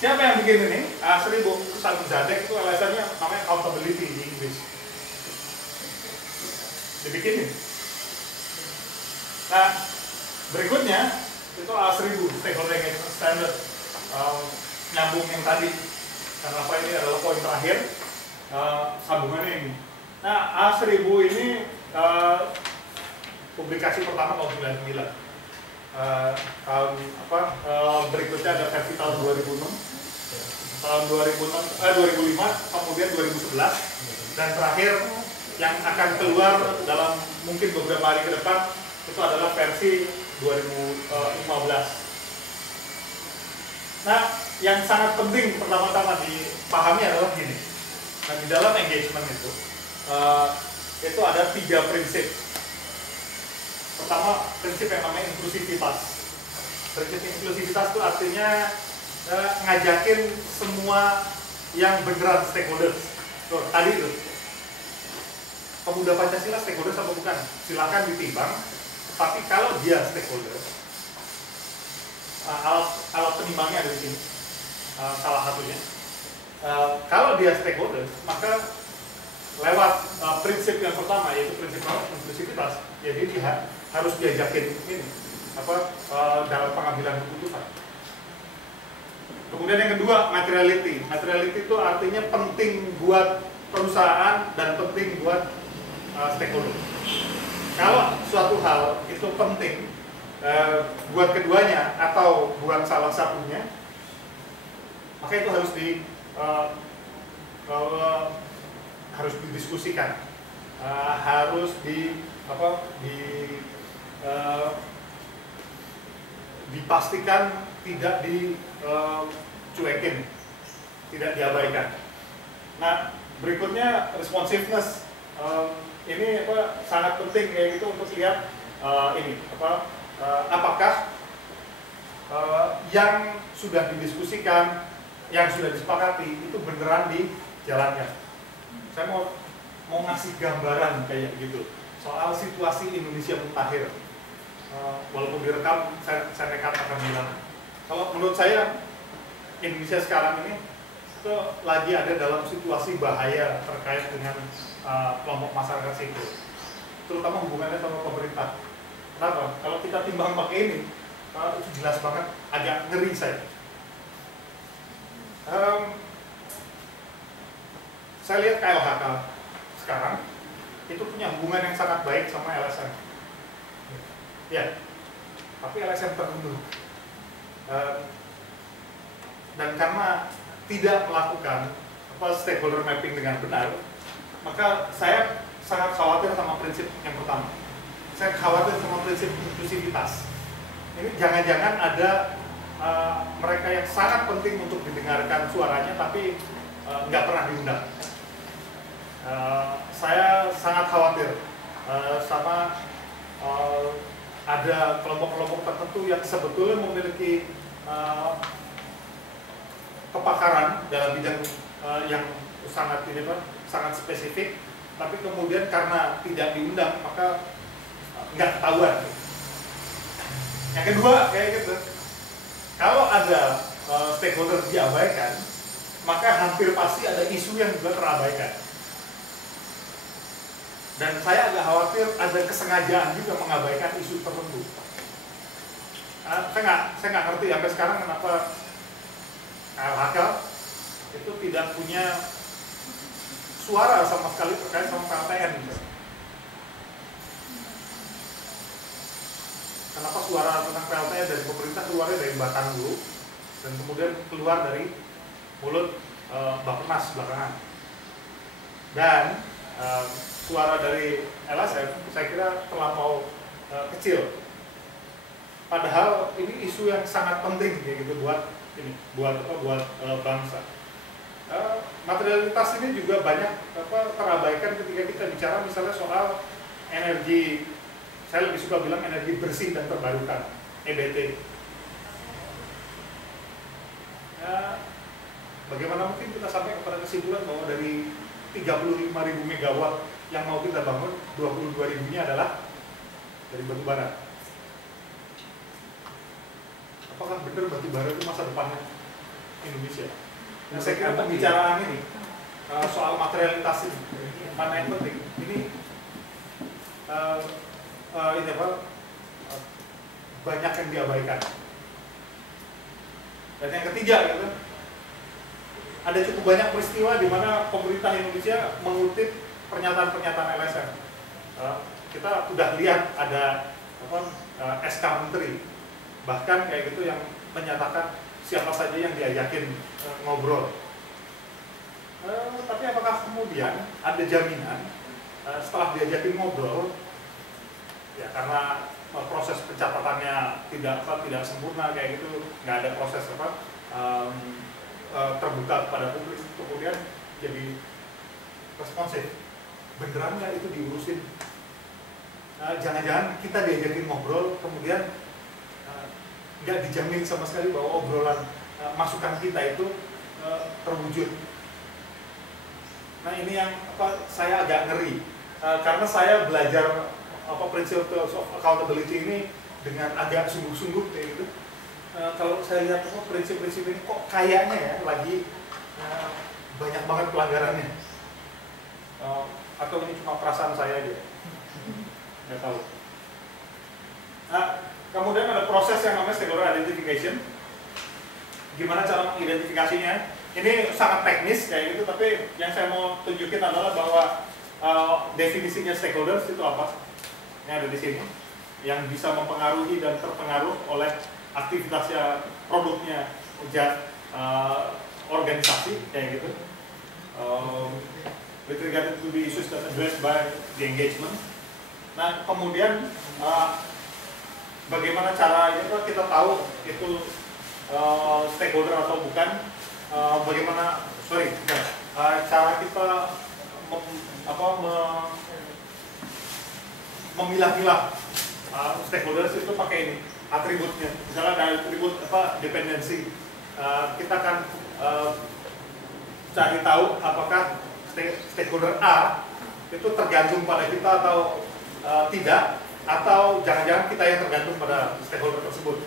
Siapa yang bikin ini? Asri Bu Salim Zadek itu LSM-nya namanya accountability di Inggris. Dibikinin. Nah, berikutnya itu A1000 stakeholder engagement standard, nyambung yang tadi. Karena apa, ini adalah poin terakhir, sambungannya ini. Nah, A1000 ini publikasi pertama tahun 99. Berikutnya ada versi tahun 2006, tahun 2005, kemudian 2011, dan terakhir yang akan keluar dalam mungkin beberapa hari ke depan itu adalah versi 2015. Nah, yang sangat penting pertama-tama dipahami adalah gini. Nah, di dalam engagement itu ada 3 prinsip. Pertama, prinsip yang namanya inklusivitas. Prinsip inklusivitas itu artinya ngajakin semua yang beneran stakeholders. Tuh, tadi itu. Pemuda Pancasila stakeholders apa bukan? Silakan ditimbang. Tapi kalau dia stakeholders, alat penimbangnya ada di sini. Salah satunya. Kalau dia stakeholders, maka lewat prinsip yang pertama, yaitu prinsip inklusivitas, jadi dia harus diajakin ini dalam pengambilan keputusan. Kemudian yang kedua, materiality. Materiality itu artinya penting buat perusahaan dan penting buat stakeholder. Kalau suatu hal itu penting buat keduanya atau buat salah satunya, maka itu harus didiskusikan, harus dipastikan tidak dicuekin, tidak diabaikan. Nah, berikutnya responsiveness. Ini sangat penting kayak gitu untuk lihat apakah yang sudah didiskusikan, yang sudah disepakati itu beneran dijalankan. Saya mau ngasih gambaran kayak gitu soal situasi Indonesia mutakhir. Walaupun direkam, saya nekat akan bilang. Kalau menurut saya Indonesia sekarang ini itu lagi ada dalam situasi bahaya terkait dengan kelompok masyarakat sipil, terutama hubungannya sama pemerintah. Kenapa? Kalau kita timbang pakai ini, itu jelas banget, agak ngeri saya. Saya lihat KLHK sekarang itu punya hubungan yang sangat baik sama LSM. Ya, tapi LSM terundur. Dan karena tidak melakukan stakeholder mapping dengan benar, maka saya sangat khawatir sama prinsip yang pertama. Saya khawatir sama prinsip inklusivitas. Ini jangan-jangan ada mereka yang sangat penting untuk didengarkan suaranya, tapi nggak pernah diundang. Saya sangat khawatir sama ada kelompok-kelompok tertentu yang sebetulnya memiliki kepakaran dalam bidang yang sangat ini Pak, sangat spesifik, tapi kemudian karena tidak diundang maka nggak ketahuan. Yang kedua kayak gitu, kalau ada stakeholder diabaikan, maka hampir pasti ada isu yang juga terabaikan. Dan saya agak khawatir ada kesengajaan juga mengabaikan isu tertentu. Saya nggak ngerti sampai sekarang kenapa KLHK itu tidak punya suara sama sekali terkait sama PLTN. Kenapa suara tentang PLTN dari pemerintah keluarnya dari batang dulu dan kemudian keluar dari mulut Bappenas belakangan. Dan suara dari LSM saya kira terlampau kecil. Padahal ini isu yang sangat penting ya gitu buat bangsa. Materialitas ini juga banyak terabaikan ketika kita bicara misalnya soal energi. Saya lebih suka bilang energi bersih dan terbarukan, EBT. Bagaimana mungkin kita sampai kepada kesimpulan bahwa dari 35.000 megawatt yang mau kita bangun, 22.000-nya adalah dari batu bara. Apakah benar batu bara itu masa depannya Indonesia? Nah, saya kira pembicaraan ini soal materialitas ini mana yang penting. Ini banyak yang diabaikan. Dan yang ketiga gitu, ada cukup banyak peristiwa di mana pemerintah Indonesia mengutip pernyataan-pernyataan LSM. Kita sudah lihat ada SK Menteri, bahkan kayak gitu yang menyatakan siapa saja yang diajakin ngobrol. Tapi apakah kemudian ada jaminan setelah diajakin ngobrol, ya karena proses pencatatannya tidak sempurna kayak gitu, nggak ada proses terbuka kepada publik, kemudian jadi responsif. Beneran nggak itu diurusin? Jangan-jangan kita diajakin ngobrol, kemudian nggak dijamin sama sekali bahwa obrolan masukan kita itu terwujud. Nah ini yang saya agak ngeri, karena saya belajar principles of accountability ini dengan agak sungguh-sungguh kayak gitu. Kalau saya lihat prinsip-prinsip ini kok kayaknya ya lagi banyak banget pelanggarannya. Atau ini cuma perasaan saya aja, nggak tahu. Nah, kemudian ada proses yang namanya stakeholder identification. Gimana cara mengidentifikasinya? Ini sangat teknis kayak gitu, tapi yang saya mau tunjukin adalah bahwa definisinya stakeholders itu apa? Ini ada di sini, yang bisa mempengaruhi dan terpengaruh oleh aktivitasnya, produknya, organisasi kayak gitu. With regard to the issues that addressed by the engagement. Nah, kemudian bagaimana caranya kita tahu itu stakeholder atau bukan? Bagaimana? Cara kita memilah-milah stakeholders itu pakai ini atributnya. Misalnya ada atribut dependensi, kita akan cari tahu apakah stakeholder A itu tergantung pada kita atau tidak, atau jangan-jangan kita yang tergantung pada stakeholder tersebut.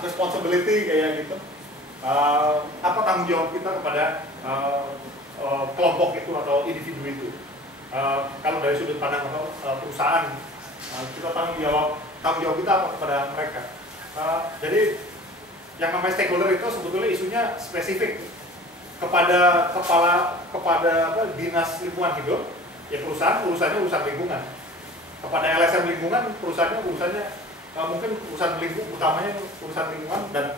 Responsibility kayak gitu, apa tanggung jawab kita kepada kelompok itu atau individu itu. Kalau dari sudut pandang atau perusahaan, kita tanggung jawab kita apa kepada mereka. Jadi yang namanya stakeholder itu sebetulnya isunya spesifik kepada dinas lingkungan hidup, ya perusahaan urusannya urusan lingkungan. Kepada LSM lingkungan, perusahaannya urusannya mungkin urusan utamanya urusan lingkungan dan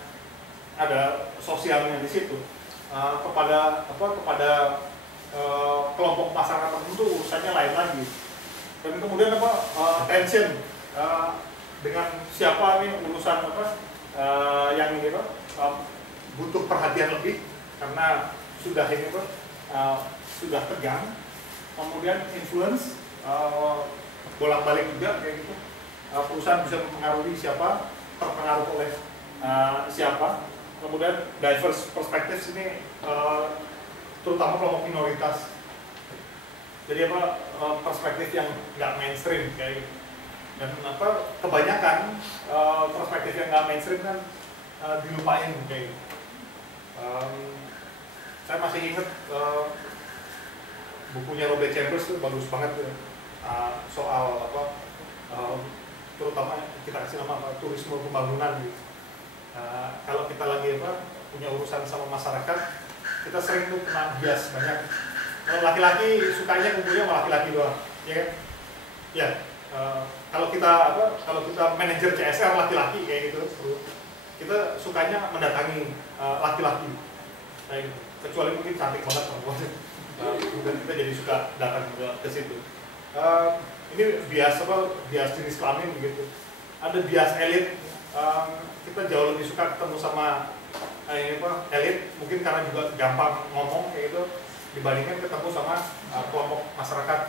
ada sosialnya di situ. Kepada kelompok masyarakat tertentu urusannya lain lagi. Dan kemudian tension dengan siapa nih urusan yang ini butuh perhatian lebih karena sudah ini sudah tegang. Kemudian influence bolak-balik juga kayak gitu. Perusahaan bisa mempengaruhi siapa, terpengaruh oleh siapa. kemudian diverse perspectives ini terutama kelompok minoritas. Jadi perspektif yang nggak mainstream kayak gitu. Dan kebanyakan perspektif yang nggak mainstream kan dilupain kayak gitu. Saya masih ingat bukunya Robert Chambers itu bagus banget ya. Soal terutama kita kasih nama turisme pembangunan gitu. Kalau kita lagi punya urusan sama masyarakat, kita sering tuh kena bias banyak. Laki-laki sukanya kumpulnya sama laki-laki doang, ya kan? Ya, kalau kita manajer CSR laki-laki kayak gitu, kita sukanya mendatangi laki-laki, kayak gitu. Kecuali mungkin cantik banget perempuan, dan kita jadi suka datang ke situ. Ini bias jenis kelamin gitu. Ada bias elit, kita jauh lebih suka ketemu sama elit, mungkin karena juga gampang ngomong kayak gitu, dibandingkan ketemu sama kelompok masyarakat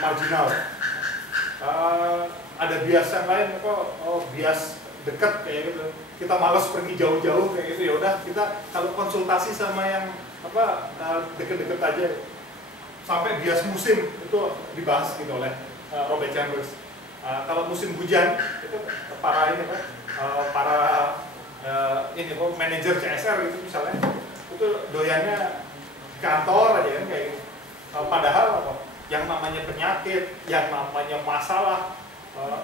marginal. Ada bias yang lain, bias dekat kayak gitu. Kita malas pergi jauh-jauh kayak gitu, ya udah kita kalau konsultasi sama yang deket-deket aja. Sampai bias musim itu dibahas gitu oleh Robert Chambers. Kalau musim hujan itu para manajer CSR gitu misalnya, itu doyannya kantor aja kan kayak gitu. Padahal yang namanya penyakit, yang namanya masalah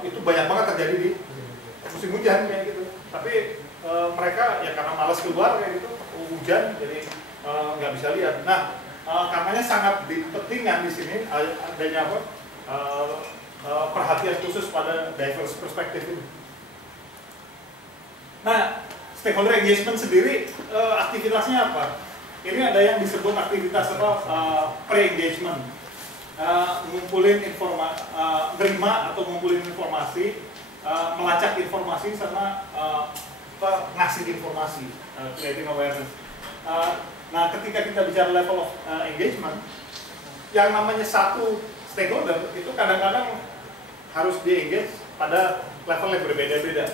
itu banyak banget terjadi di musim hujan kayak gitu. Tapi mereka ya karena malas keluar kayak gitu, hujan jadi nggak bisa lihat. Nah, karenanya sangat pentingan di sini adanya perhatian khusus pada diverse perspektif ini. Nah, stakeholder engagement sendiri aktivitasnya apa? Ini ada yang disebut aktivitas pre-engagement, ngumpulin informasi, terima atau ngumpulin informasi, melacak informasi sama ngasih informasi, creating awareness. Nah, ketika kita bicara level of engagement, yang namanya satu stakeholder itu kadang-kadang harus di-engage pada level yang berbeda-beda.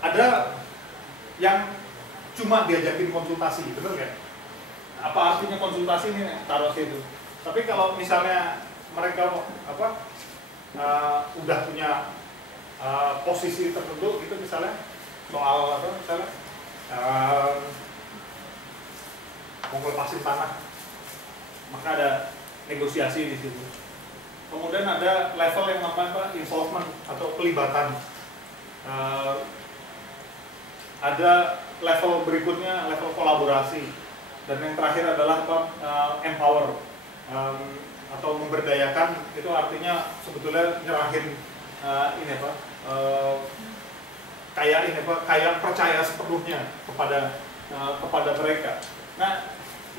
Ada yang cuma diajakin konsultasi, bener nggak? Apa artinya konsultasi ini? Taruh situ. Tapi kalau misalnya mereka udah punya posisi tertentu, gitu misalnya soal misalnya mau lepasin tanah, maka ada negosiasi di situ. Kemudian ada level yang namanya involvement atau pelibatan. Ada level berikutnya level kolaborasi, dan yang terakhir adalah empower atau memberdayakan. Itu artinya sebetulnya nyerahin kayak percaya sepenuhnya kepada mereka. Nah,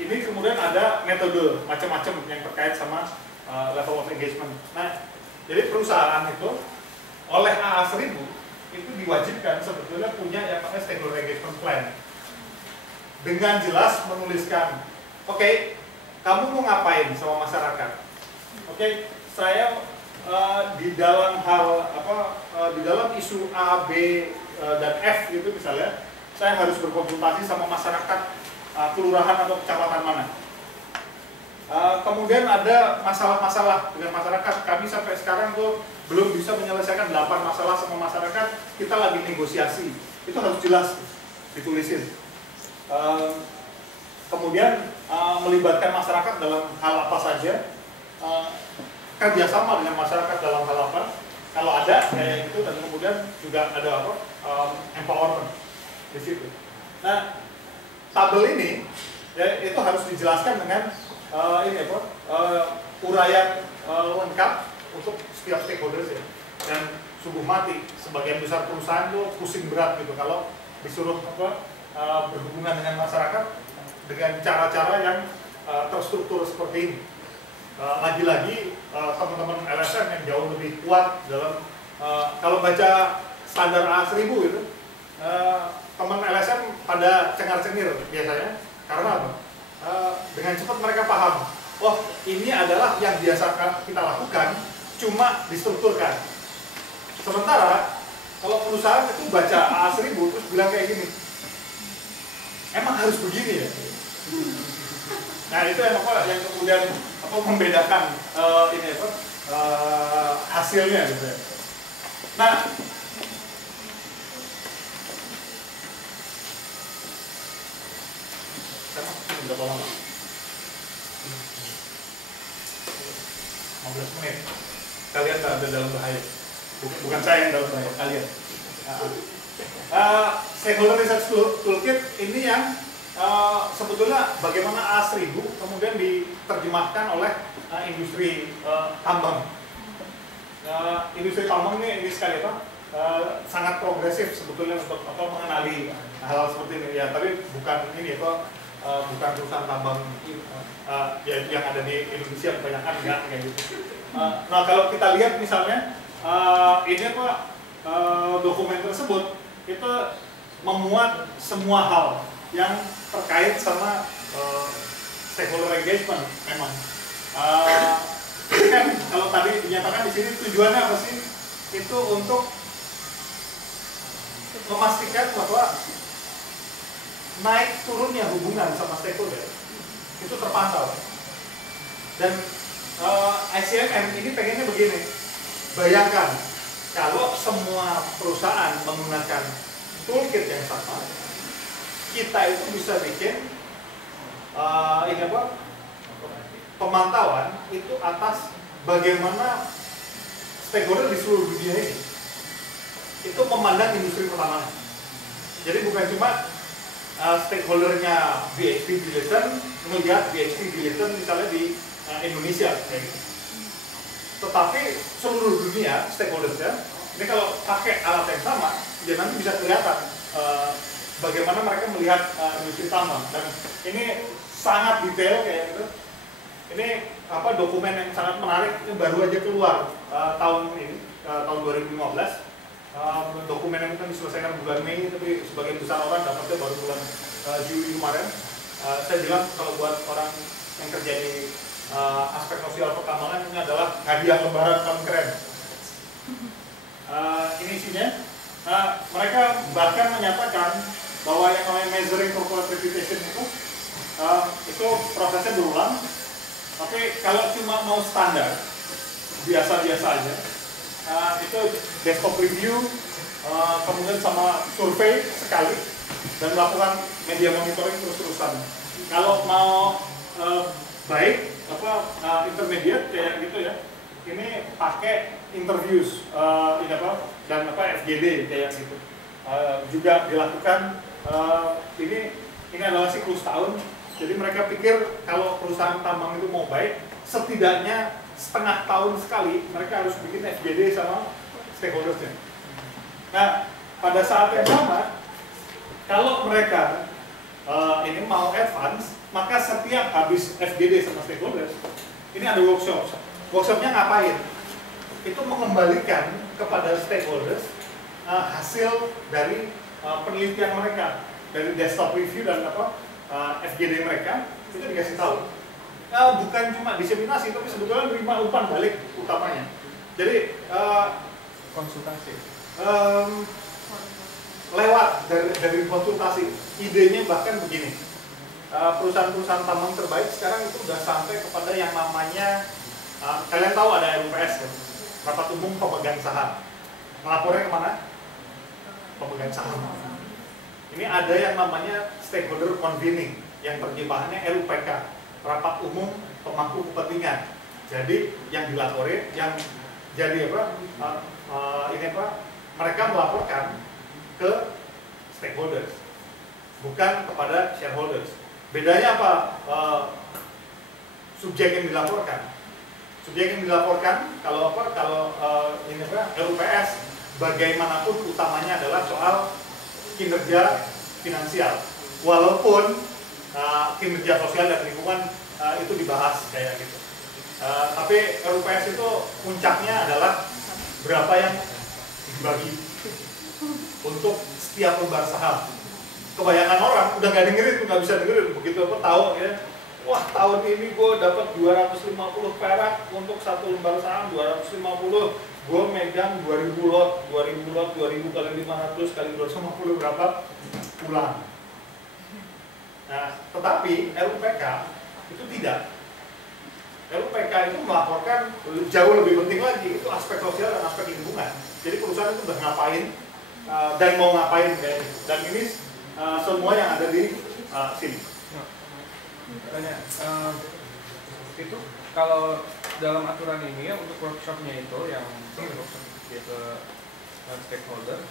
ini kemudian ada metode macam-macam yang terkait sama level of engagement. Nah, jadi perusahaan itu oleh AA1000 itu diwajibkan sebetulnya punya yang namanya stakeholder engagement plan. Dengan jelas menuliskan, oke, kamu mau ngapain sama masyarakat? Oke, saya di dalam di dalam isu A, B, dan F gitu misalnya, saya harus berkonsultasi sama masyarakat kelurahan atau kecamatan mana. Kemudian ada masalah-masalah dengan masyarakat. Kami sampai sekarang tuh belum bisa menyelesaikan 8 masalah sama masyarakat. Kita lagi negosiasi. Itu harus jelas ditulisin. Kemudian melibatkan masyarakat dalam hal apa saja. Kerjasama dengan masyarakat dalam hal apa. Kalau ada kayak gitu, dan kemudian juga ada empowerment di situ. Nah, tabel ini ya, itu harus dijelaskan dengan uraian lengkap untuk setiap stakeholders ya. Dan sungguh mati sebagian besar perusahaan tuh pusing berat gitu kalau disuruh berhubungan dengan masyarakat dengan cara-cara yang terstruktur seperti ini. Lagi-lagi teman-teman LSM yang jauh lebih kuat dalam kalau baca standar A1000 itu teman LSM pada cengar-cengir biasanya. Karena apa? Dengan cepat mereka paham, oh ini adalah yang biasa kita lakukan, cuma distrukturkan. Sementara Kalau perusahaan itu baca A1000 terus bilang kayak gini, emang harus begini ya? Nah itu yang kemudian membedakan ini hasilnya gitu ya. Nah, berapa lama? 15 menit. Kalian tak ada dalam bahaya. Bukan saya yang dalam bahaya, kalian. Stakeholder Research Toolkit ini yang sebetulnya bagaimana A1000 kemudian diterjemahkan oleh industri tambang. Industri tambang ini sekali sangat progresif sebetulnya untuk mengenali hal seperti ini ya, tapi bukan ini bukan perusahaan tambang yang ada di Indonesia kebanyakan enggak kayak gitu. Nah kalau kita lihat misalnya ini dokumen tersebut itu memuat semua hal yang terkait sama stakeholder engagement memang. Ini kan kalau tadi dinyatakan di sini tujuannya apa sih? Itu untuk memastikan bahwa naik turunnya hubungan sama stakeholder itu terpantau. Dan ICMM ini pengennya begini, bayangkan kalau semua perusahaan menggunakan toolkit yang sama, kita itu bisa bikin pemantauan itu atas bagaimana stakeholder di seluruh dunia ini itu memandang industri pertambangan. Jadi bukan cuma stakeholdernya BHP Billiton melihat BHP Billiton misalnya di Indonesia kayak gitu. Tetapi seluruh dunia stakeholdersnya ini kalau pakai alat yang sama, ya nanti bisa kelihatan bagaimana mereka melihat industri tambang. Dan ini sangat detail kayak gitu. Ini dokumen yang sangat menarik, ini baru aja keluar tahun ini, tahun 2015. Dokumen yang mungkin diselesaikan bulan Mei, tapi sebagian besar orang dapatnya baru bulan Juli kemarin. Saya bilang kalau buat orang yang kerja di aspek sosial pertambangan ini adalah hadiah lebaran paling keren. Ini isinya. Mereka bahkan menyatakan bahwa yang namanya measuring corporate reputation itu prosesnya berulang. Tapi kalau cuma mau standar, biasa-biasa aja, itu desktop review, kemudian sama survei sekali, dan melakukan media monitoring terus-terusan. Kalau mau baik, intermediate kayak gitu ya, ini pakai interviews, dan FGD kayak gitu. Juga dilakukan, ini adalah siklus tahun. Jadi mereka pikir kalau perusahaan tambang itu mau baik, setidaknya setengah tahun sekali mereka harus bikin FGD sama stakeholdersnya. Nah, pada saat yang sama, kalau mereka ini mau advance, maka setiap habis FGD sama stakeholders, ini ada workshop. Workshopnya ngapain? Itu mengembalikan kepada stakeholders hasil dari penelitian mereka, dari desktop review dan FGD mereka, itu dikasih tahu. Nah, bukan cuma diseminasi, tapi sebetulnya menerima umpan balik utamanya. Jadi konsultasi lewat dari konsultasi, idenya bahkan begini. Perusahaan-perusahaan tambang terbaik sekarang itu udah sampai kepada yang namanya kalian tahu ada RUPS kan? Rapat Umum Pemegang Saham. Melapornya kemana? Pemegang saham. Ini ada yang namanya stakeholder convening, yang terjemahannya RUPK, Rapat Umum Pemangku Kepentingan. Jadi yang dilaporin, yang jadi mereka melaporkan ke stakeholders, bukan kepada shareholders. Bedanya apa? Subjek yang dilaporkan. Subjek yang dilaporkan kalau RUPS bagaimanapun utamanya adalah soal kinerja finansial, walaupun kinerja sosial dan lingkungan itu dibahas kayak gitu. Tapi RUPS itu puncaknya adalah berapa yang dibagi untuk setiap lembar saham. Kebanyakan orang udah nggak dengerin, nggak bisa dengerin begitu tahu ya. Wah, tahun ini gue dapat 250 perak untuk satu lembar saham, 250 gue megang 2000 lot, 2000 kali 500 kali 250 berapa pulang. Nah, tetapi RUPK itu tidak. RUPK itu melaporkan jauh lebih penting lagi, itu aspek sosial dan aspek lingkungan. Jadi perusahaan itu udah ngapain dan mau ngapain kayak gitu. Dan ini semua yang ada di sini. Tanya, itu kalau dalam aturan ini ya untuk workshopnya itu yang workshop ke stakeholder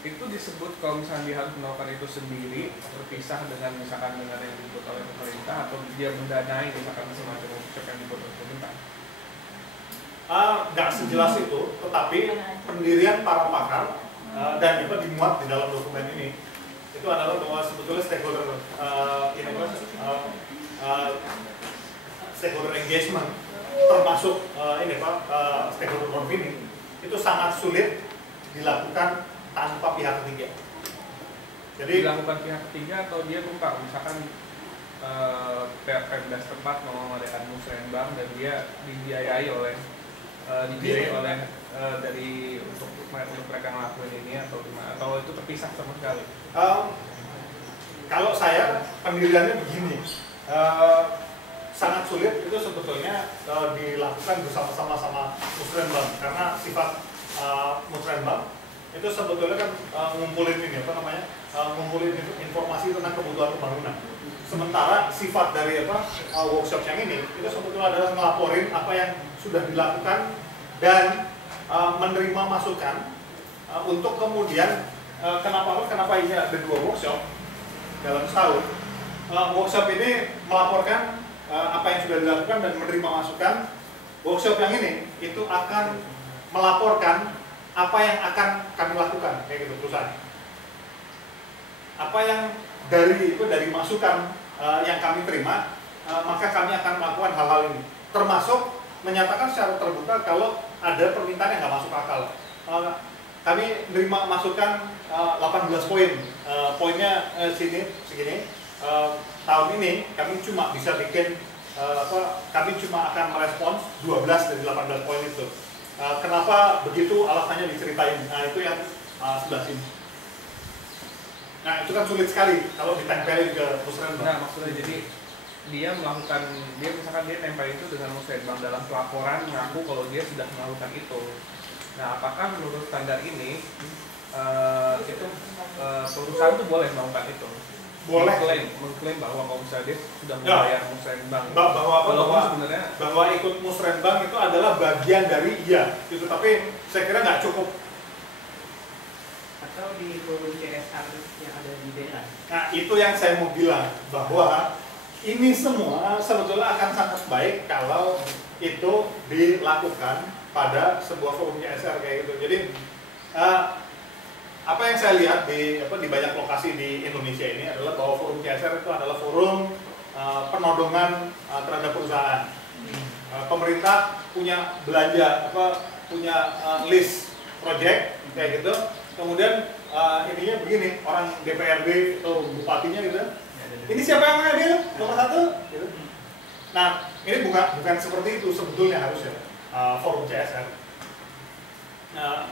itu disebut kalau misalnya dia harus melakukan itu sendiri terpisah dengan misalkan dengan yang dibuat oleh pemerintah atau dia mendanai misalkan semacam workshop yang dibuat oleh pemerintah. Nggak sejelas itu, tetapi pendirian para pakar dan juga dimuat di dalam dokumen ini itu adalah bahwa sebetulnya stakeholder stakeholder engagement termasuk stakeholder convening itu sangat sulit dilakukan tanpa pihak ketiga. Jadi dilakukan pihak ketiga atau dia numpang misalkan Pemda setempat mau mengadakan musrenbang dan dia dibiayai oleh dari untuk mereka ngelakuin ini atau gimana, atau itu terpisah sama sekali? Kalau saya pendiriannya begini, sangat sulit itu sebetulnya dilakukan bersama-sama sama musrenbang karena sifat musrenbang itu sebetulnya kan ngumpulin ngumpulin informasi tentang kebutuhan pembangunan. Sementara sifat dari workshop yang ini itu sebetulnya adalah ngelaporin apa yang sudah dilakukan dan menerima masukan untuk kemudian kenapa ini ada 2 workshop dalam setahun. Workshop ini melaporkan apa yang sudah dilakukan dan menerima masukan. Workshop yang ini itu akan melaporkan apa yang akan kami lakukan kayak gitu perusahaan. Apa yang dari masukan yang kami terima, maka kami akan melakukan hal-hal ini. Termasuk menyatakan secara terbuka kalau ada permintaan yang nggak masuk akal. Kami menerima masukan 18 poin. Poinnya segini. Tahun ini kami cuma bisa bikin kami cuma akan merespons 12 dari 18 poin itu. Kenapa begitu, alasannya diceritain. Nah, itu yang sebelah sini. Nah, itu kan sulit sekali kalau ditempelin ke musrenbang. Nah, maksudnya jadi dia misalkan dia tempel itu dengan musrenbang dalam pelaporan mengaku kalau dia sudah melakukan itu. Nah, apakah menurut standar ini itu perusahaan itu boleh melakukan itu? Boleh mengklaim bahwa kalau misalnya dia sudah membayar musrenbang. Bahwa ikut musrenbang itu adalah bagian dari itu, tapi saya kira nggak cukup. Atau di forum CSR yang ada di daerah. Nah, itu yang saya mau bilang bahwa ini semua sebetulnya akan sangat baik kalau itu dilakukan pada sebuah forum CSR kayak gitu. Jadi apa yang saya lihat di banyak lokasi di Indonesia ini adalah bahwa forum CSR itu adalah forum penodongan terhadap perusahaan. Pemerintah punya punya list project kayak gitu. Kemudian ininya begini, orang DPRD atau bupatinya gitu. Ini siapa yang mengambil nomor 1? Gitu. Nah, ini bukan seperti itu sebetulnya harusnya forum CSR.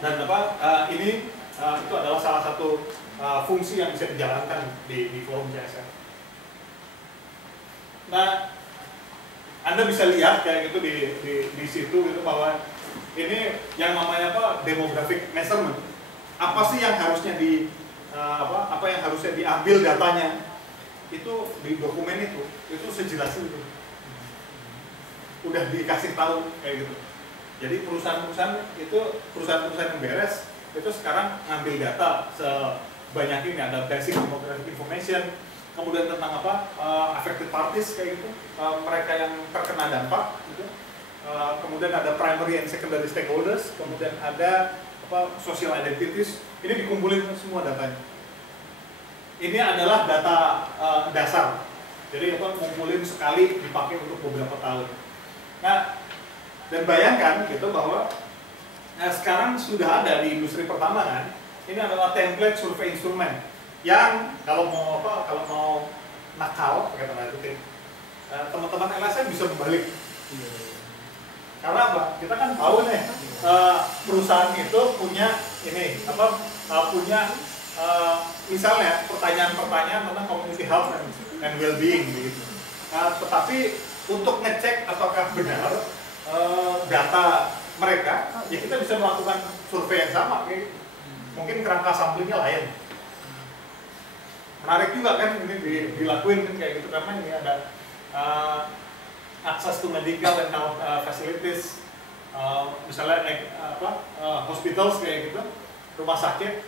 Dan ini itu adalah salah satu fungsi yang bisa dijalankan di forum CSR. Nah, Anda bisa lihat kayak gitu di situ gitu bahwa ini yang namanya demographic measurement. Apa sih yang harusnya apa yang harusnya diambil datanya itu di dokumen itu sejelas itu udah dikasih tahu kayak gitu. Jadi perusahaan-perusahaan yang beres itu sekarang ngambil data sebanyak ini, ada basic demographic information, kemudian tentang affected parties kayak gitu, mereka yang terkena dampak gitu. Kemudian ada primary and secondary stakeholders, kemudian ada social identities. Ini dikumpulin semua datanya. Ini adalah data dasar. Jadi ngumpulin sekali dipakai untuk beberapa tahun. Nah, dan bayangkan gitu bahwa sekarang sudah ada di industri pertambangan. Ini adalah template survei instrumen yang kalau mau nakal pakai tanda kutip, teman-teman LSM bisa membalik. Karena apa? Kita kan tahu nih perusahaan itu punya ini punya misalnya pertanyaan-pertanyaan tentang community health and well-being gitu. Tetapi untuk ngecek apakah benar data mereka, ya kita bisa melakukan survei yang sama, kayak mungkin kerangka samplingnya lain. Menarik juga kan ini dilakuin kan kayak gitu, karena ini ada access to medical and health facilities, misalnya hospitals kayak gitu, rumah sakit,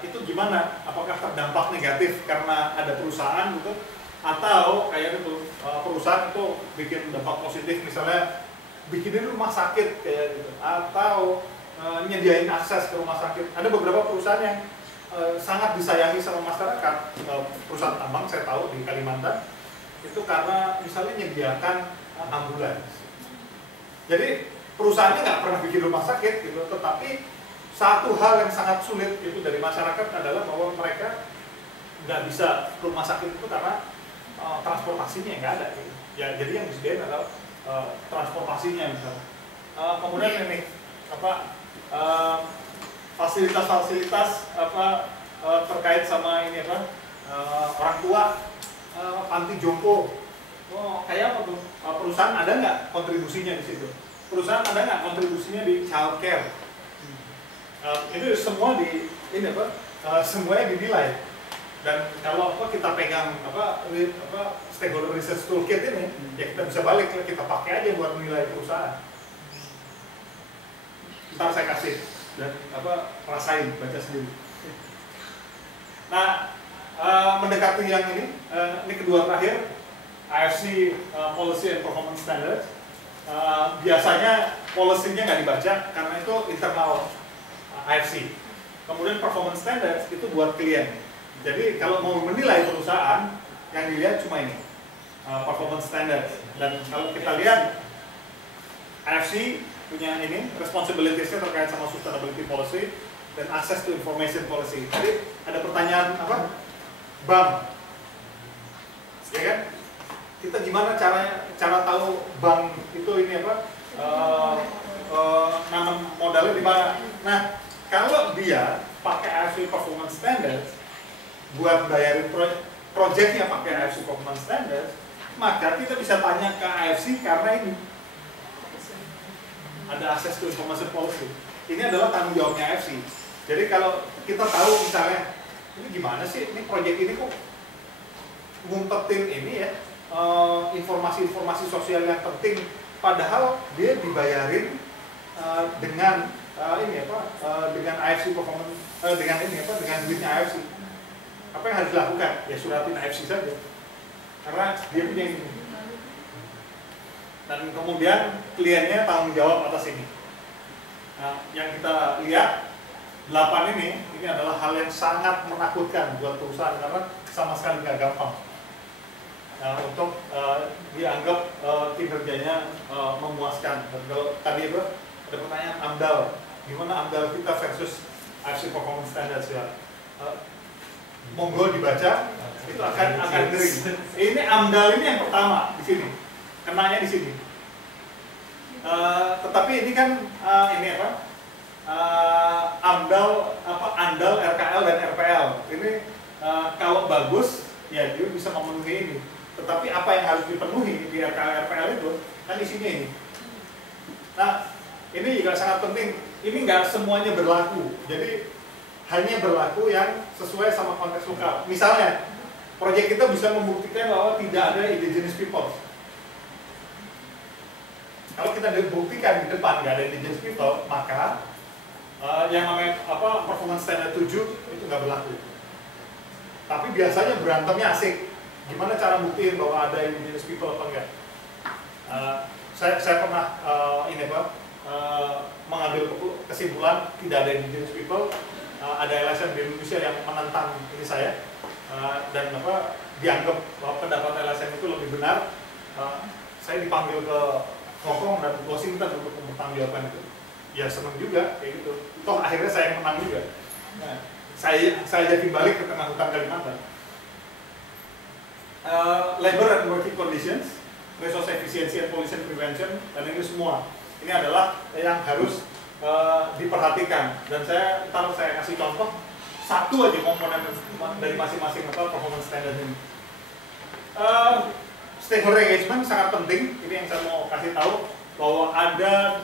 itu gimana? Apakah terdampak negatif karena ada perusahaan gitu, atau kayak itu perusahaan itu bikin dampak positif, misalnya bikinin rumah sakit kayak gitu, atau nyediain akses ke rumah sakit. Ada beberapa perusahaan yang sangat disayangi sama masyarakat, perusahaan tambang saya tahu di Kalimantan itu karena misalnya menyediakan ambulans. Jadi perusahaannya nggak pernah bikin rumah sakit gitu, tetapi satu hal yang sangat sulit itu dari masyarakat adalah bahwa mereka nggak bisa ke rumah sakit itu karena transportasinya nggak ada gitu. Ya, jadi yang disediain adalah transportasinya misalnya. Kemudian ini fasilitas-fasilitas terkait sama ini orang tua, panti jompo. Kayak apa tuh? Perusahaan ada nggak kontribusinya di situ? Perusahaan ada nggak kontribusinya di child care? Itu semua semuanya dinilai. Dan kalau kita pegang stakeholder research toolkit ini, ya kita bisa balik, kita pakai aja buat menilai perusahaan. Ntar saya kasih dan rasain, baca sendiri. Nah, mendekati yang ini kedua terakhir, IFC Policy and Performance Standards. Biasanya policy-nya nggak dibaca karena itu internal IFC. Kemudian performance standards itu buat klien. Jadi kalau mau menilai perusahaan, yang dilihat cuma ini, performance standards. Dan kalau kita lihat IFC punya ini responsibilities-nya terkait sama sustainability policy dan access to information policy. Jadi ada pertanyaan bank, ya kan? Kita gimana cara tahu bank itu ini nanam modalnya di mana? Nah, kalau dia pakai IFC performance standards buat bayarin projectnya pakai IFC performance standards, maka kita bisa tanya ke IFC karena ini ada access to information policy. Ini adalah tanggung jawabnya IFC. Jadi kalau kita tahu misalnya ini gimana sih, ini proyek ini kok ngumpetin ini ya informasi-informasi sosial yang penting, padahal dia dibayarin dengan dengan IFC performance, dengan duitnya IFC. Apa yang harus dilakukan? Ya suratin IFC saja, karena dia punya ini. Dan kemudian kliennya tanggung jawab atas ini. Nah, yang kita lihat 8 ini adalah hal yang sangat menakutkan buat perusahaan karena sama sekali nggak gampang. Nah, untuk dianggap kinerjanya memuaskan. Dan kalau tadi itu ada pertanyaan AMDAL, gimana AMDAL kita versus IFC Performance Standards ya? Monggo dibaca, itu akan ngeri. Ini AMDAL ini yang pertama di sini, kenanya di sini. Tetapi ini kan AMDAL, ANDAL, RKL dan RPL. Ini kalau bagus, ya dia bisa memenuhi ini. Tetapi apa yang harus dipenuhi di RKL, RPL itu kan di sini ini. Nah, ini juga sangat penting. Ini nggak semuanya berlaku. Jadi hanya berlaku yang sesuai sama konteks lokal. Misalnya, proyek kita bisa membuktikan bahwa tidak ada indigenous people. Kalau kita buktikan di depan nggak ada indigenous people, maka yang namanya performance standard 7 itu nggak berlaku. Tapi biasanya berantemnya asik. Gimana cara buktiin bahwa ada indigenous people apa enggak? Saya pernah mengambil kesimpulan tidak ada indigenous people. Ada LSM di Indonesia yang menentang ini saya dan dianggap bahwa pendapat LSM itu lebih benar. Saya dipanggil ke Hong Kong dan Washington untuk mempertanggungjawabkan itu. Ya senang juga kayak gitu. Toh akhirnya saya yang menang juga. Nah, saya jadi balik ke tengah hutan Kalimantan. Labor and working conditions resource efficiency and pollution prevention, dan ini semua. Ini adalah yang harus diperhatikan. Dan saya kasih contoh satu aja komponen dari masing-masing performance standard ini. Stakeholder engagement sangat penting. Ini yang saya mau kasih tahu bahwa ada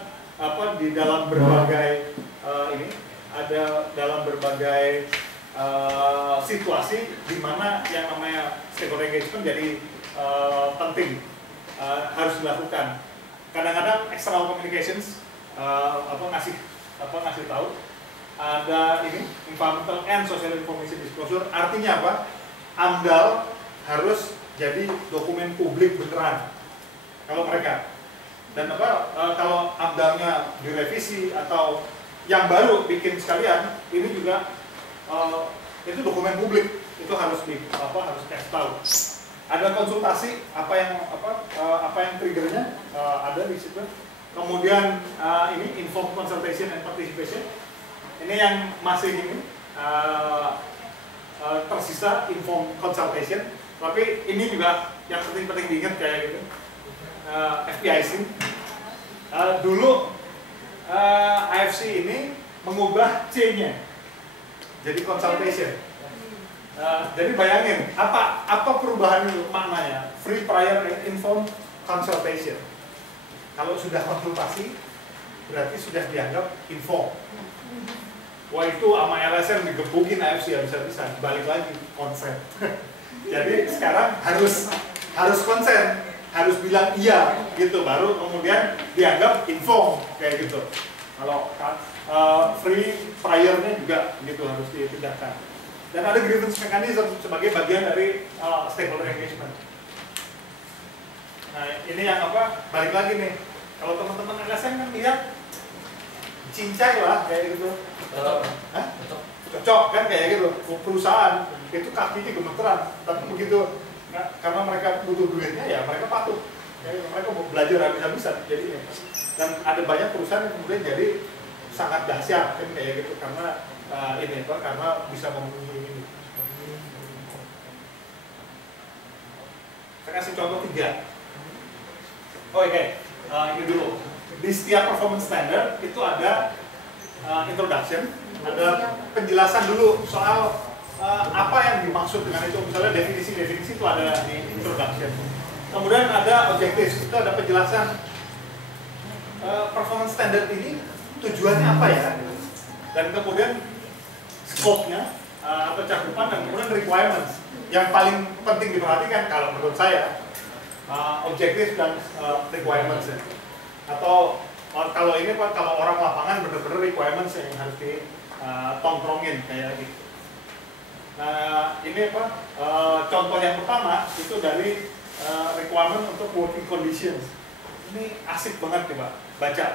di dalam berbagai situasi di mana yang namanya stakeholder engagement jadi penting, harus dilakukan. Kadang-kadang external communications ngasih tahu ada ini environmental and social information disclosure, artinya apa? AMDAL harus jadi dokumen publik beneran kalau mereka, dan kalau AMDAL-nya direvisi atau yang baru bikin sekalian, ini juga itu dokumen publik, itu harus kasih tahu. Ada konsultasi apa yang triggernya ada di situ. Kemudian ini informed consultation and participation. Ini yang masih tersisa informed consultation. Tapi ini juga yang penting diingat kayak gitu. FPIC. Dulu AFC ini mengubah C-nya jadi consultation. Jadi bayangin apa perubahan itu maknanya, free prior and informed consultation. Kalau sudah konsultasi berarti sudah dianggap info. Wah, itu sama LSM digebukin AFC habis-habisan, balik lagi konsen. Jadi sekarang harus konsen, harus bilang iya gitu, baru kemudian dianggap info kayak gitu. Kalau free prior-nya juga gitu harus dipindahkan. Dan ada grievance mechanism sebagai bagian dari stakeholder engagement. Nah, ini yang balik lagi nih. Kalau teman-teman LSM kan lihat cincai lah kayak gitu. Cocok kan kayak gitu. Perusahaan itu kakinya gemeteran, tapi begitu karena mereka butuh duitnya ya mereka patuh. Mereka mau belajar habis-habisan jadinya. Dan ada banyak perusahaan yang kemudian jadi sangat dahsyat kan kayak gitu karena karena bisa memenuhi ini. Saya kasih contoh 3. Oke, ini dulu. Di setiap performance standard itu ada introduction, ada penjelasan dulu soal apa yang dimaksud dengan itu. Misalnya definisi-definisi itu ada di introduction. Kemudian ada objectives, itu ada penjelasan performance standard ini tujuannya apa ya. Dan kemudian scope-nya atau cakupan, dan kemudian requirements. Yang paling penting diperhatikan kalau menurut saya objektif dan requirements ya. Atau kalau ini kalau orang lapangan benar-benar requirements yang harus ditongkrongin kayak gitu. Nah, ini contoh yang pertama itu dari requirement untuk working conditions. Ini asik banget nih Pak, baca.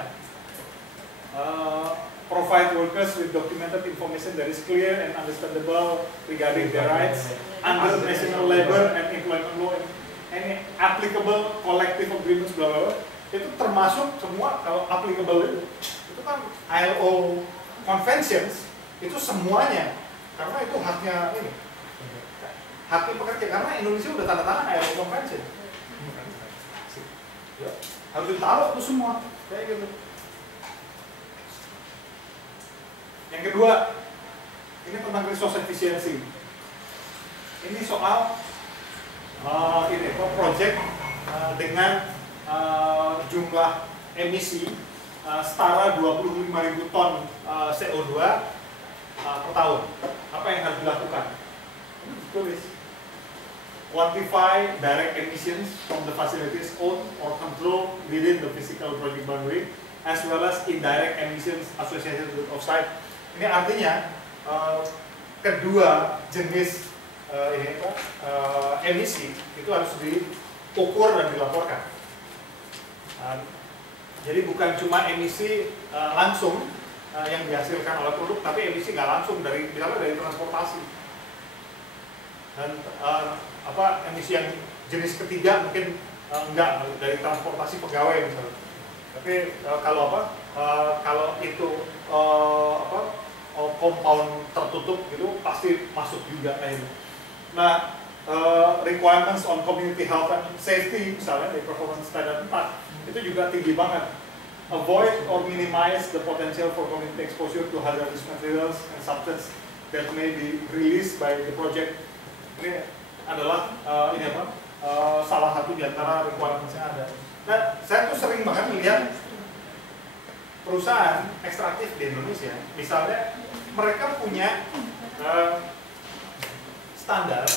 Provide workers with documented information that is clear and understandable regarding their rights under national labor and employment law and any applicable collective agreements bla bla bla. Itu termasuk semua kalau applicable itu kan ILO conventions, itu semuanya karena itu haknya ini. Haknya pekerja, karena Indonesia udah tanda tangan ILO convention. Ya, harus ditaruh itu semua kayak gitu. Yang kedua, ini tentang resource efficiency. Ini soal project dengan jumlah emisi setara 25.000 ton CO2 per tahun. Apa yang harus dilakukan? Ini ditulis. Quantify direct emissions from the facilities owned or controlled within the physical project boundary, as well as indirect emissions associated with offsite. Ini artinya kedua jenis emisi itu harus diukur dan dilaporkan. Jadi bukan cuma emisi langsung yang dihasilkan oleh produk, tapi emisi nggak langsung misalnya dari transportasi. Dan emisi yang jenis ketiga mungkin enggak dari transportasi pegawai misalnya. Tapi kalau itu compound tertutup gitu pasti masuk juga akhirnya. Nah, requirements on community health and safety misalnya di performance standard 4 itu juga tinggi banget. Avoid or minimize the potential for community exposure to hazardous materials and substances that may be released by the project. Ini adalah salah satu di antara requirements yang ada. Nah, saya tuh sering banget melihat perusahaan ekstraktif di Indonesia, misalnya mereka punya standar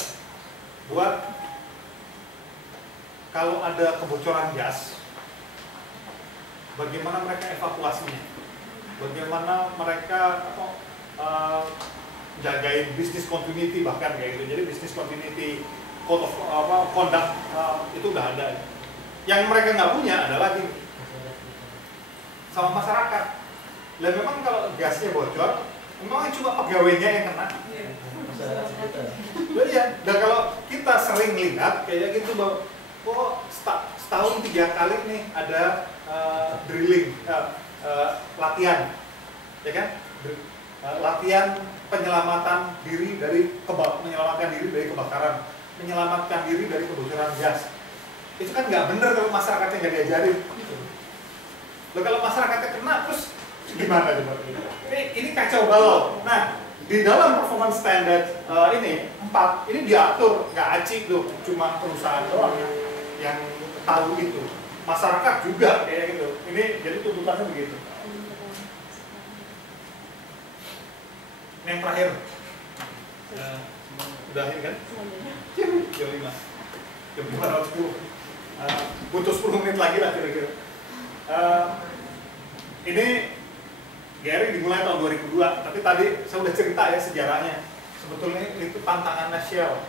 buat kalau ada kebocoran gas, bagaimana mereka evakuasinya, bagaimana mereka jagain business continuity bahkan kayak gitu. Jadi business continuity code of conduct itu udah ada. Yang mereka nggak punya adalah gini, sama masyarakat. Dan memang kalau gasnya bocor, memang cuma pegawainya yang kena. Ya, dan kalau kita sering lihat kayak gitu bahwa setahun 3 kali nih ada drilling, latihan, ya kan? Latihan penyelamatan diri dari kebakaran, menyelamatkan diri dari kebocoran gas. Itu kan nggak bener kalau masyarakatnya nggak diajarin. Loh, kalau masyarakatnya kena terus gimana coba? Ini kacau balau. Nah, di dalam performance standard ini 4 ini diatur, nggak acik tuh, cuma perusahaan doang yang tahu itu. Masyarakat juga kayak gitu. Ini jadi tuntutannya begitu. Yang terakhir, udah ini kan? Jam 5, jam 5:10. Butuh 10 menit lagi lah kira-kira. Ini Gary dimulai tahun 2002, tapi tadi saya udah cerita ya sejarahnya. Sebetulnya itu tantangannya Shell.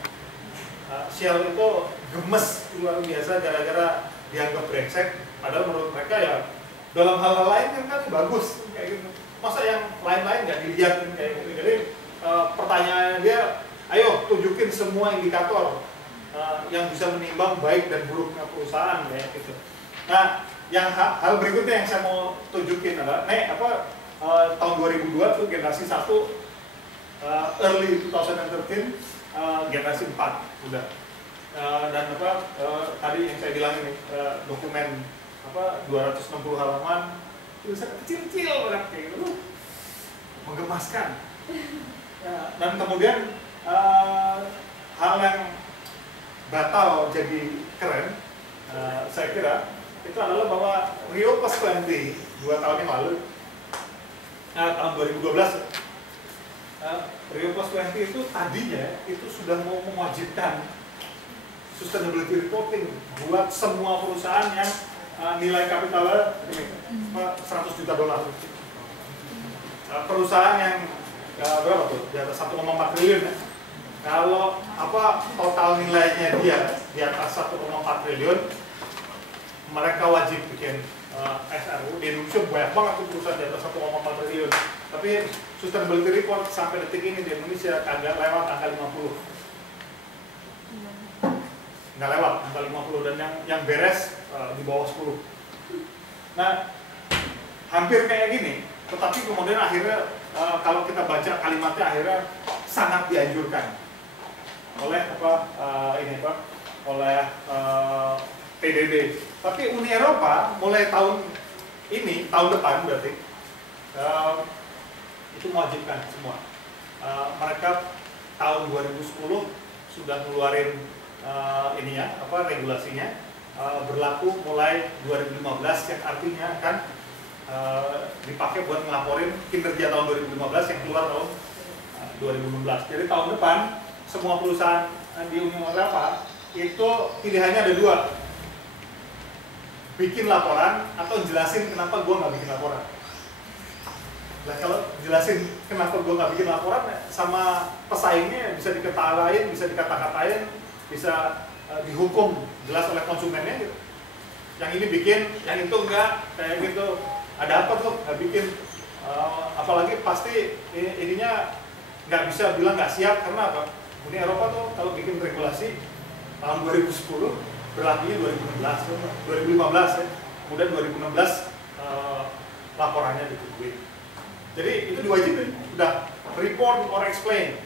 Shell itu gemes luar biasa gara-gara dianggap brengsek, padahal menurut mereka ya dalam hal-hal lain kan bagus kayak gitu. Masa yang lain-lain nggak dilihat kayak gitu. Jadi pertanyaannya dia, ayo tunjukin semua indikator yang bisa menimbang baik dan buruknya perusahaan kayak gitu. Nah, yang hal berikutnya yang saya mau tunjukin adalah tahun 2002 tuh generasi 1, early 2013 generasi 4 udah. Dan tadi yang saya bilang ini dokumen 260 halaman, tulisan kecil-kecil banget kayak gitu, menggemaskan. Dan kemudian hal yang batal jadi keren, saya kira itu adalah bahwa Rio Plus 20 2 tahun yang lalu, tahun 2012, Rio Plus 20 itu tadinya itu sudah mau mewajibkan sustainability reporting buat semua perusahaan yang nilai kapitalnya $100 juta. Perusahaan yang berapa tuh? Di atas 1,4 triliun ya. Kalau total nilainya dia di atas 1,4 triliun, mereka wajib bikin SRU. Di Indonesia banyak banget tuh perusahaan di atas 1,4 triliun. Tapi sustainability report sampai detik ini di Indonesia kagak lewat angka 50. Nggak lewat angka 50, dan yang beres di bawah 10. Nah, hampir kayak gini, tetapi kemudian akhirnya kalau kita baca kalimatnya akhirnya sangat dianjurkan oleh oleh PBB. Tapi Uni Eropa mulai tahun depan berarti itu mewajibkan semua. Mereka tahun 2010 sudah ngeluarin regulasinya, berlaku mulai 2015, yang artinya akan dipakai buat ngelaporin kinerja tahun 2015 yang keluar tahun 2016. Jadi tahun depan semua perusahaan di Uni Eropa itu pilihannya ada 2, bikin laporan atau jelasin kenapa gue nggak bikin laporan. Nah, kalau jelasin kenapa gue nggak bikin laporan, sama pesaingnya bisa dikata-katain, bisa dikata-katain, bisa dihukum jelas oleh konsumennya gitu. Yang ini bikin, yang itu enggak, kayak gitu. Ada apa tuh nggak bikin? Apalagi pasti ininya nggak bisa bilang nggak siap, karena apa? Uni Eropa tuh kalau bikin regulasi tahun 2010 berlakunya 2015 ya, kemudian 2016 laporannya ditungguin. Jadi itu diwajibin, udah report or explain.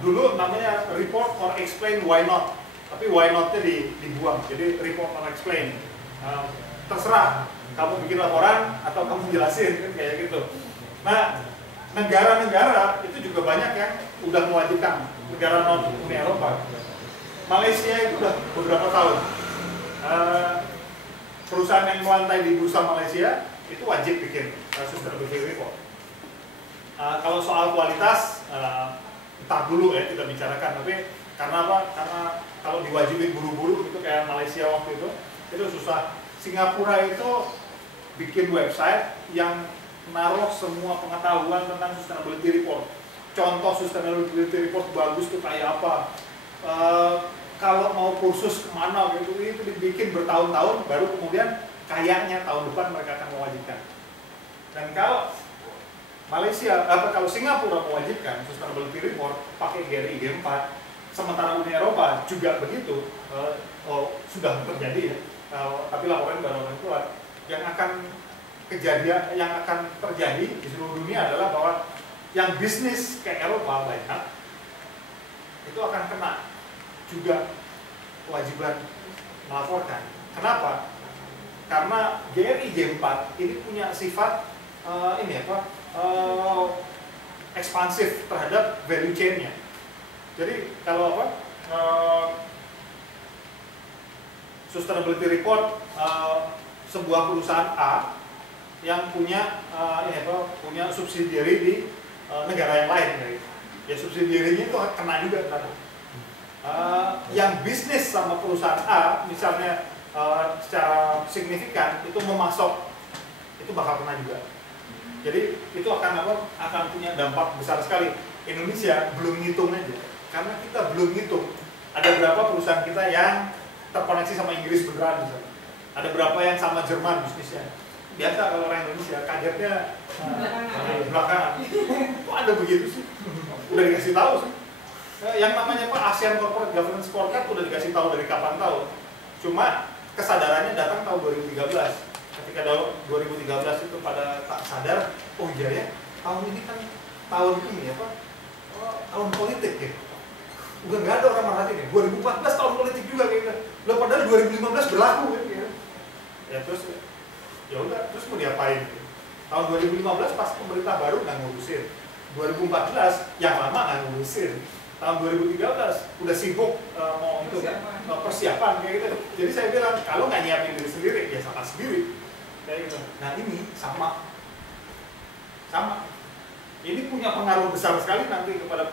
Dulu namanya report or explain why not, tapi why not-nya dibuang, jadi report or explain. Terserah kamu bikin laporan atau kamu jelasin, kan kayak gitu. Nah, negara-negara itu juga banyak yang udah mewajibkan, negara non Uni Eropa. Malaysia itu udah beberapa tahun. Perusahaan yang melantai di bursa Malaysia itu wajib bikin sustainability report. Kalau soal kualitas, entar dulu ya kita bicarakan, tapi karena apa? Karena kalau diwajibin buru-buru itu kayak Malaysia waktu itu susah. Singapura itu bikin website yang naruh semua pengetahuan tentang sustainability report. Contoh sustainability report bagus tuh kayak apa? Kalau mau kursus kemana gitu, itu dibikin bertahun-tahun, baru kemudian kayaknya tahun depan mereka akan mewajibkan. Dan kalau Malaysia, kalau Singapura mewajibkan sustainability report pakai GRI G4, sementara Uni Eropa juga begitu, sudah terjadi ya, tapi laporan baru akan keluar. Yang akan terjadi di seluruh dunia adalah bahwa yang bisnis ke Eropa banyak itu akan kena juga kewajiban melaporkan. Kenapa? Karena GRI G4 ini punya sifat ekspansif terhadap value chain-nya. Jadi kalau sustainability report sebuah perusahaan A yang punya punya subsidiary di negara yang lain, ya subsidiary-nya itu kena juga kan. Yang bisnis sama perusahaan A misalnya secara signifikan itu memasok, itu bakal kena juga. Jadi itu akan punya dampak besar sekali. Indonesia belum ngitung aja, karena kita belum ngitung ada berapa perusahaan kita yang terkoneksi sama Inggris beneran misalnya. Ada berapa yang sama Jerman bisnisnya. Biasa kalau orang Indonesia kagetnya belakangan. Kok ada begitu sih? Udah dikasih tahu sih. Yang namanya ASEAN Corporate Governance Scorecard udah dikasih tahu dari kapan tahu. Cuma kesadarannya datang tahun 2013. Ketika 2013 itu pada tak sadar, oh iya ya, tahun ini kan tahun ini tahun politik ya. Udah nggak ada orang merhatiin ya. 2014 tahun politik juga kayaknya. Loh padahal 2015 berlaku kan gitu. Ya terus ya udah, terus mau diapain? Tahun 2015 pas pemerintah baru nggak ngurusin. 2014 yang lama nggak ngurusin. Tahun 2013 udah sibuk mau itu kan persiapan kayak gitu. Jadi saya bilang kalau nggak nyiapin diri sendiri ya salah sendiri kayak gitu. Nah ini sama. Ini punya pengaruh besar sekali nanti kepada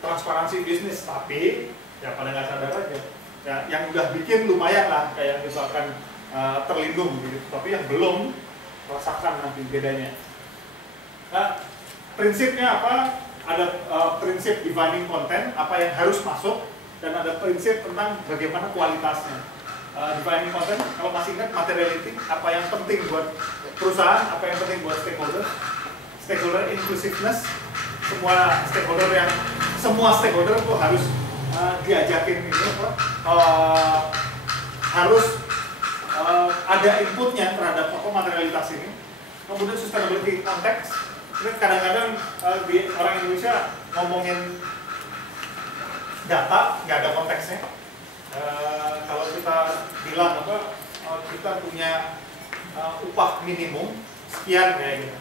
transparansi bisnis, tapi ya pada nggak sadar aja. Ya, yang udah bikin lumayan lah kayak gitu akan terlindung gitu. Tapi yang belum rasakan nanti bedanya. Nah, prinsipnya apa? Ada prinsip defining content, apa yang harus masuk, dan ada prinsip tentang bagaimana kualitasnya. Defining content, kalau masih ingat materiality, apa yang penting buat perusahaan, apa yang penting buat stakeholder inclusiveness, semua stakeholder itu harus diajakin gitu, harus ada inputnya terhadap materialitas ini. Kemudian sustainability context. Kadang-kadang di orang Indonesia ngomongin data nggak ada konteksnya. Kalau kita bilang kita punya upah minimum sekian kayak gitu.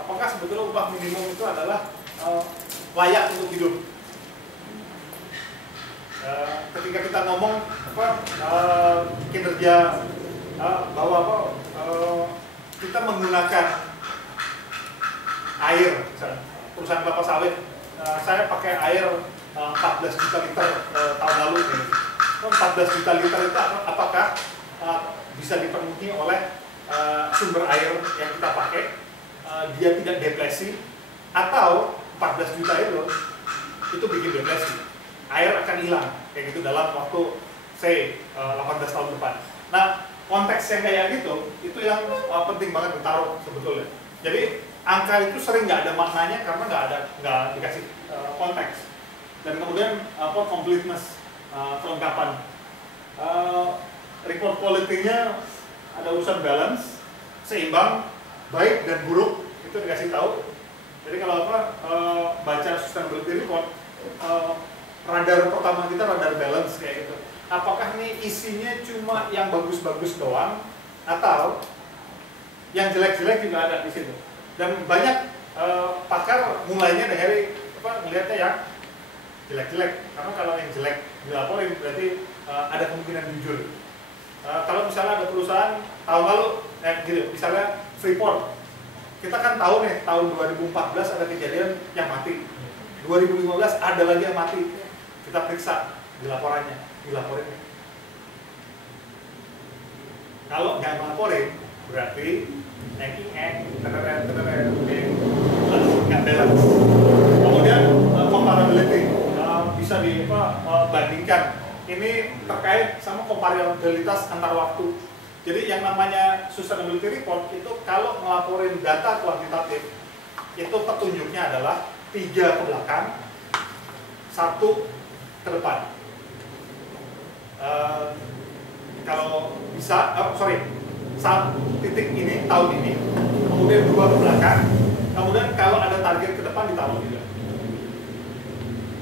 Apakah sebetulnya upah minimum itu adalah layak untuk hidup? Ketika kita ngomong kinerja bahwa kita menggunakan air, misalnya, perusahaan kelapa sawit, saya pakai air 14 juta liter tahun lalu. 14 juta liter itu apakah bisa dipenuhi oleh sumber air yang kita pakai, dia tidak depresi, atau 14 juta itu bikin depresi, air akan hilang kayak gitu dalam waktu 18 tahun depan. Nah, konteks yang kayak gitu itu yang penting banget ditaruh sebetulnya. Jadi angka itu sering nggak ada maknanya karena nggak dikasih konteks. Dan kemudian completeness, kelengkapan. Report quality-nya ada urusan balance, seimbang, baik dan buruk, itu dikasih tahu. Jadi kalau baca sustainability report, radar pertama kita radar balance kayak gitu. Apakah nih isinya cuma yang bagus-bagus doang atau yang jelek-jelek juga ada di situ? Dan banyak pakar mulainya dari melihatnya yang jelek-jelek, karena kalau yang jelek dilaporin berarti ada kemungkinan jujur. Kalau misalnya ada perusahaan tahun lalu, gitu, misalnya Freeport, kita kan tahu nih tahun 2014 ada kejadian yang mati, 2015 ada lagi yang mati, kita periksa di laporannya, dilaporin. Kalau nggak ngelaporin, berarti nggak balance. Kemudian comparability bisa dibandingkan. Ini terkait sama komparabilitas antar waktu. Jadi yang namanya sustainability report itu kalau ngelaporin data kuantitatif, itu petunjuknya adalah 3 ke belakang, 1 ke depan. Kalau bisa, 1 titik ini tahun ini, kemudian 2 ke belakang, kemudian kalau ada target ke depan ditaruh juga,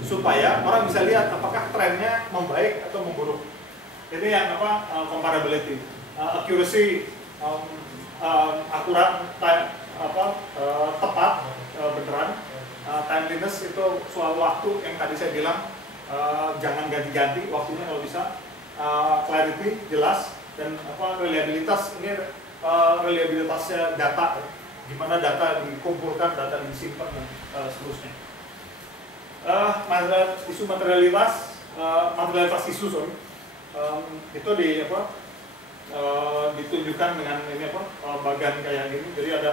supaya orang bisa lihat apakah trennya membaik atau memburuk. Ini yang comparability, accuracy, akurat, tepat, beneran, timeliness itu soal waktu yang tadi saya bilang, jangan ganti-ganti waktunya kalau bisa, clarity jelas, dan reliabilitas, ini reliabilitasnya data, gimana data dikumpulkan, data disimpan dan seterusnya. Isu materialitas isu itu ditunjukkan dengan ini bagan kayak gini. Jadi ada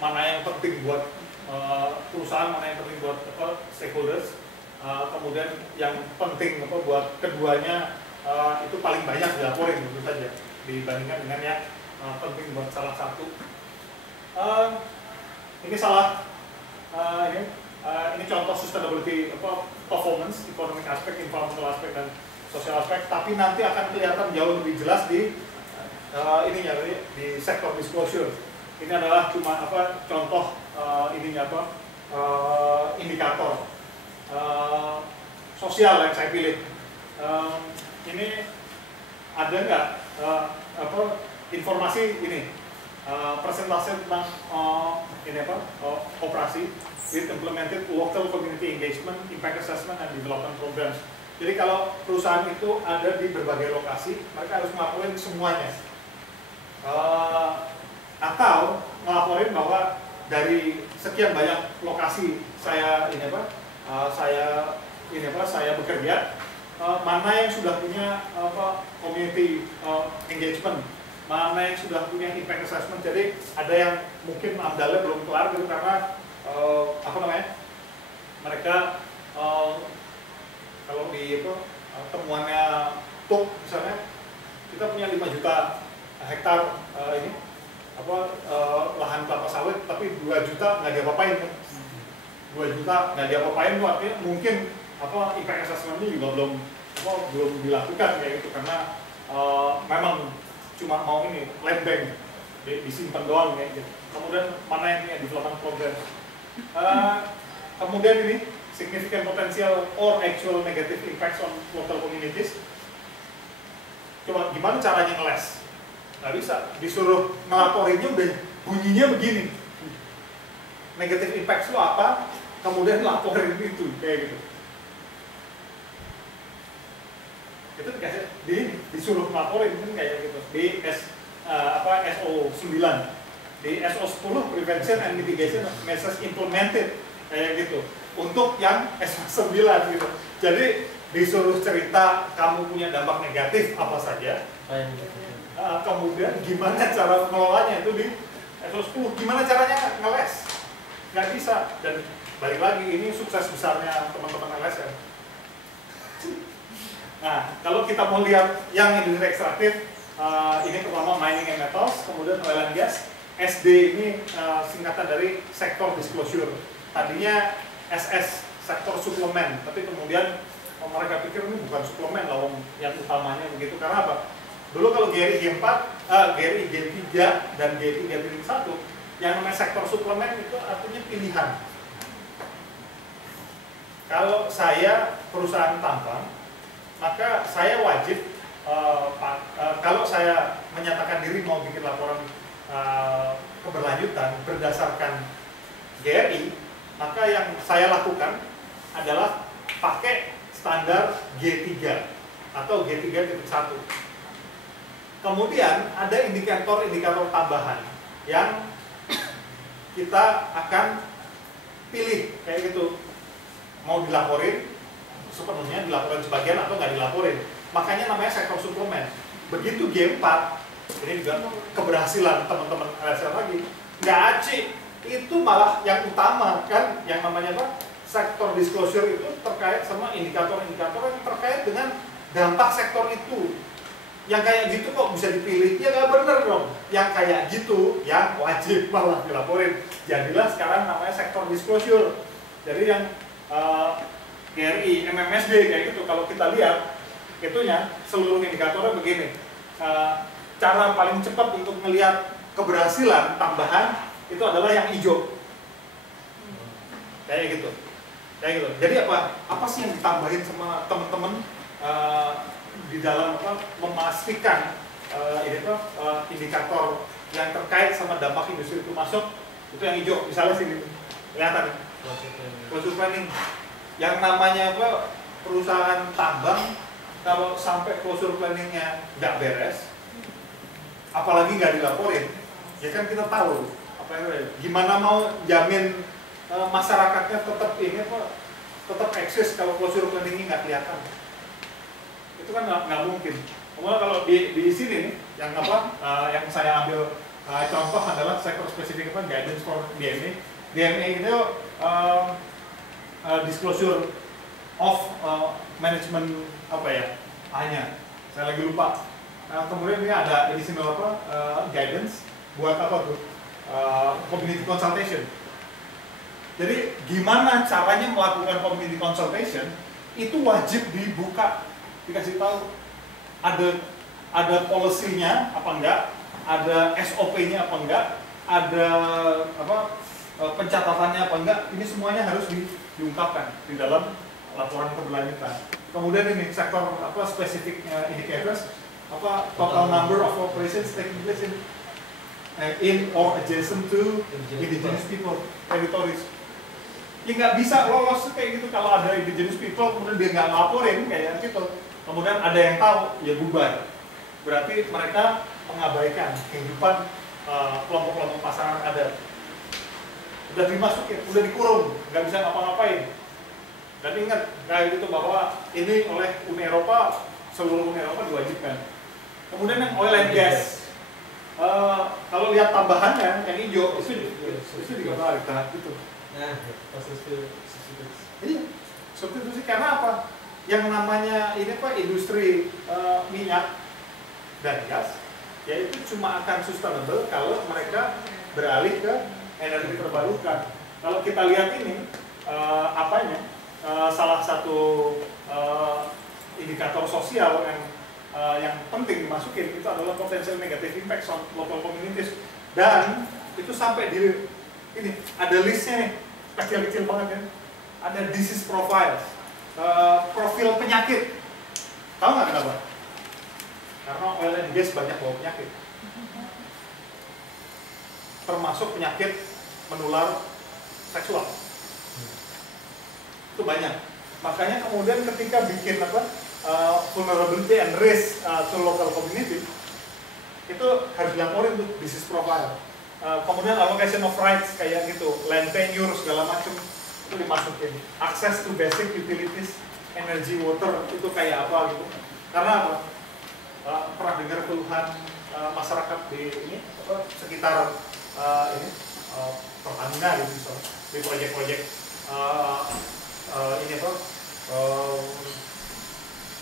mana yang penting buat perusahaan, mana yang penting buat stakeholders, kemudian yang penting buat keduanya itu paling banyak dilaporin tentu saja dibandingkan dengan yang penting buat salah satu. Ini ini contoh sustainability performance, economic aspect, environmental aspect, dan social aspect, tapi nanti akan kelihatan jauh lebih jelas di di sektor disclosure. Ini adalah cuma contoh indikator sosial yang saya pilih. Ini ada nggak informasi ini persentase tentang operasi with implemented local community engagement, impact assessment, and development programs. Jadi kalau perusahaan itu ada di berbagai lokasi, mereka harus ngelaporin semuanya. Atau ngelaporin bahwa dari sekian banyak lokasi saya saya bekerja, mana yang sudah punya community engagement, mana yang sudah punya impact assessment. Jadi ada yang mungkin amdalnya belum kelar gitu karena mereka kalau di temuannya TUK misalnya, kita punya 5 juta hektar lahan kelapa sawit, tapi 2 juta nggak diapa-apain kan. 2 juta nggak diapa-apain itu artinya mungkin impact assessment ini juga belum dilakukan kayak gitu, karena memang cuma mau land bank disimpan doang kayak gitu. Kemudian mana yang punya development program. Kemudian ini significant potential or actual negative impacts on local communities. Coba gimana caranya ngeles? Nggak bisa, disuruh ngelaporinnya udah bunyinya begini. Negative impacts lo apa? Kemudian laporin itu kayak gitu. Itu disuruh ngelaporin kan kayak gitu. Di SO 9. Di SO 10 Prevention and Mitigation Measures Implemented kayak gitu. Untuk yang SO 9 gitu. Jadi disuruh cerita kamu punya dampak negatif apa saja. Kemudian gimana cara mengelolanya itu di SO 10. Gimana caranya ngeles? Nggak bisa. Dan balik lagi ini sukses besarnya teman-teman LSM. Nah, kalau kita mau lihat yang industri ekstraktif, ini pertama mining and metals, kemudian oil and gas. SD ini singkatan dari sektor disclosure. Tadinya SS, sektor suplemen, tapi kemudian mereka pikir ini bukan suplemen lah yang utamanya begitu. Karena apa? Dulu kalau GRI G4, GRI G3 dan G3 G1, yang namanya sektor suplemen itu artinya pilihan. kalau saya perusahaan tambang, maka saya wajib kalau saya menyatakan diri mau bikin laporan keberlanjutan berdasarkan GRI, maka yang saya lakukan adalah pakai standar G3 atau G3.1. Kemudian ada indikator-indikator tambahan yang kita akan pilih kayak gitu, mau dilaporin sepenuhnya, dilaporin sebagian atau nggak dilaporin. Makanya namanya sektor suplemen. Begitu G4, ini juga keberhasilan teman-teman LSM lagi, nggak acik, itu malah yang utama kan, yang namanya apa? Sektor disclosure itu terkait sama indikator-indikator yang terkait dengan dampak sektor itu. Yang kayak gitu kok bisa dipilih? Ya nggak bener dong. Yang kayak gitu yang wajib malah dilaporin. Jadilah sekarang namanya sektor disclosure. Jadi yang GRI, MMSD kayak gitu, kalau kita lihat itunya seluruh indikatornya begini. Cara paling cepat untuk melihat keberhasilan tambahan itu adalah yang hijau. Kayak gitu. Kayak gitu. Jadi apa sih yang ditambahin sama teman-teman di dalam memastikan indikator yang terkait sama dampak industri itu masuk, itu yang hijau. Misalnya sini kelihatan closure planning. Yang namanya perusahaan tambang, kalau sampai closure planningnya nggak beres, apalagi nggak dilaporin, ya kan kita tahu gimana mau jamin masyarakatnya tetap eksis kalau closure planningnya nggak kelihatan. Itu kan nggak mungkin. Kemudian kalau di sini nih, yang saya ambil contoh adalah sektor spesifik guidance for DMA. DMA itu disclosure of management hanya saya lagi lupa. Kemudian ini ada additional guidance buat community consultation. Jadi gimana caranya melakukan community consultation itu wajib dibuka, dikasih tahu ada policy-nya apa enggak, ada SOP-nya apa enggak, ada pencatatannya apa enggak. Ini semuanya harus diungkapkan di dalam laporan keberlanjutan. Kemudian ini sektor spesifik indicators, total number of operations taking place in or adjacent to indigenous people territories. Ya nggak bisa lolos kayak gitu kalau ada indigenous people kemudian dia nggak laporin kayak gitu. Kemudian ada yang tahu, ya bubar. Berarti mereka mengabaikan kehidupan kelompok-kelompok masyarakat adat. Udah dimasukin, udah dikurung, nggak bisa ngapa-ngapain. Dan ingat, kayak gitu bahwa ini oleh Uni Eropa, seluruh Uni Eropa diwajibkan. Kemudian yang oil and gas, kalau lihat tambahannya yang hijau itu juga menarik gitu. Nah, Iya, substitusi karena apa? Yang namanya ini industri minyak dan gas, yaitu cuma akan sustainable kalau mereka beralih ke energi terbarukan. Kalau kita lihat ini salah satu indikator sosial yang penting dimasukin itu adalah potential negative impact on local communities, dan itu sampai di ini ada listnya nih, kecil-kecil banget kan, ada disease profiles, profil penyakit. Tahu nggak kenapa? Karena oil and gas banyak bawa penyakit, termasuk penyakit menular seksual. Itu banyak. Makanya kemudian ketika bikin vulnerability and risk to local community, itu harus dilaporin tuh disease profile. Kemudian allocation of rights kayak gitu, land tenure segala macam itu dimasukin. Access to basic utilities, energy, water itu kayak apa gitu. Karena apa? Pernah dengar keluhan masyarakat di sekitar Pertamina gitu misalnya, di proyek-proyek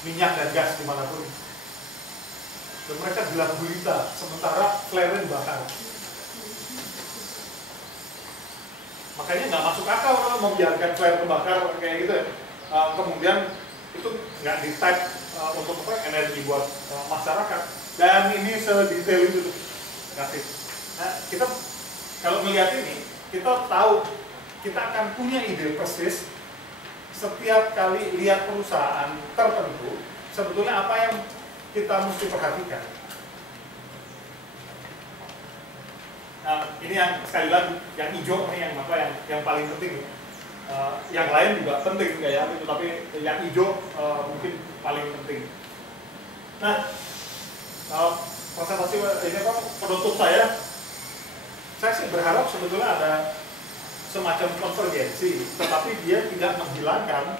minyak dan gas dimanapun. Dan mereka gelap gulita, sementara flare bakar. Makanya nggak masuk akal kalau membiarkan flare terbakar kayak gitu ya. Kemudian itu nggak di-type untuk energi buat masyarakat. Dan ini sedetail itu tuh kasih. Nah, kita kalau melihat ini, kita tahu kita akan punya ide persis setiap kali lihat perusahaan tertentu, sebetulnya apa yang kita mesti perhatikan. Nah, ini yang sekali lagi, yang hijau nih yang paling penting. Yang lain juga penting kayak itu, tapi yang hijau mungkin paling penting. Nah, presentasi ini penutup saya sih berharap sebetulnya ada semacam konvergensi, tetapi dia tidak menghilangkan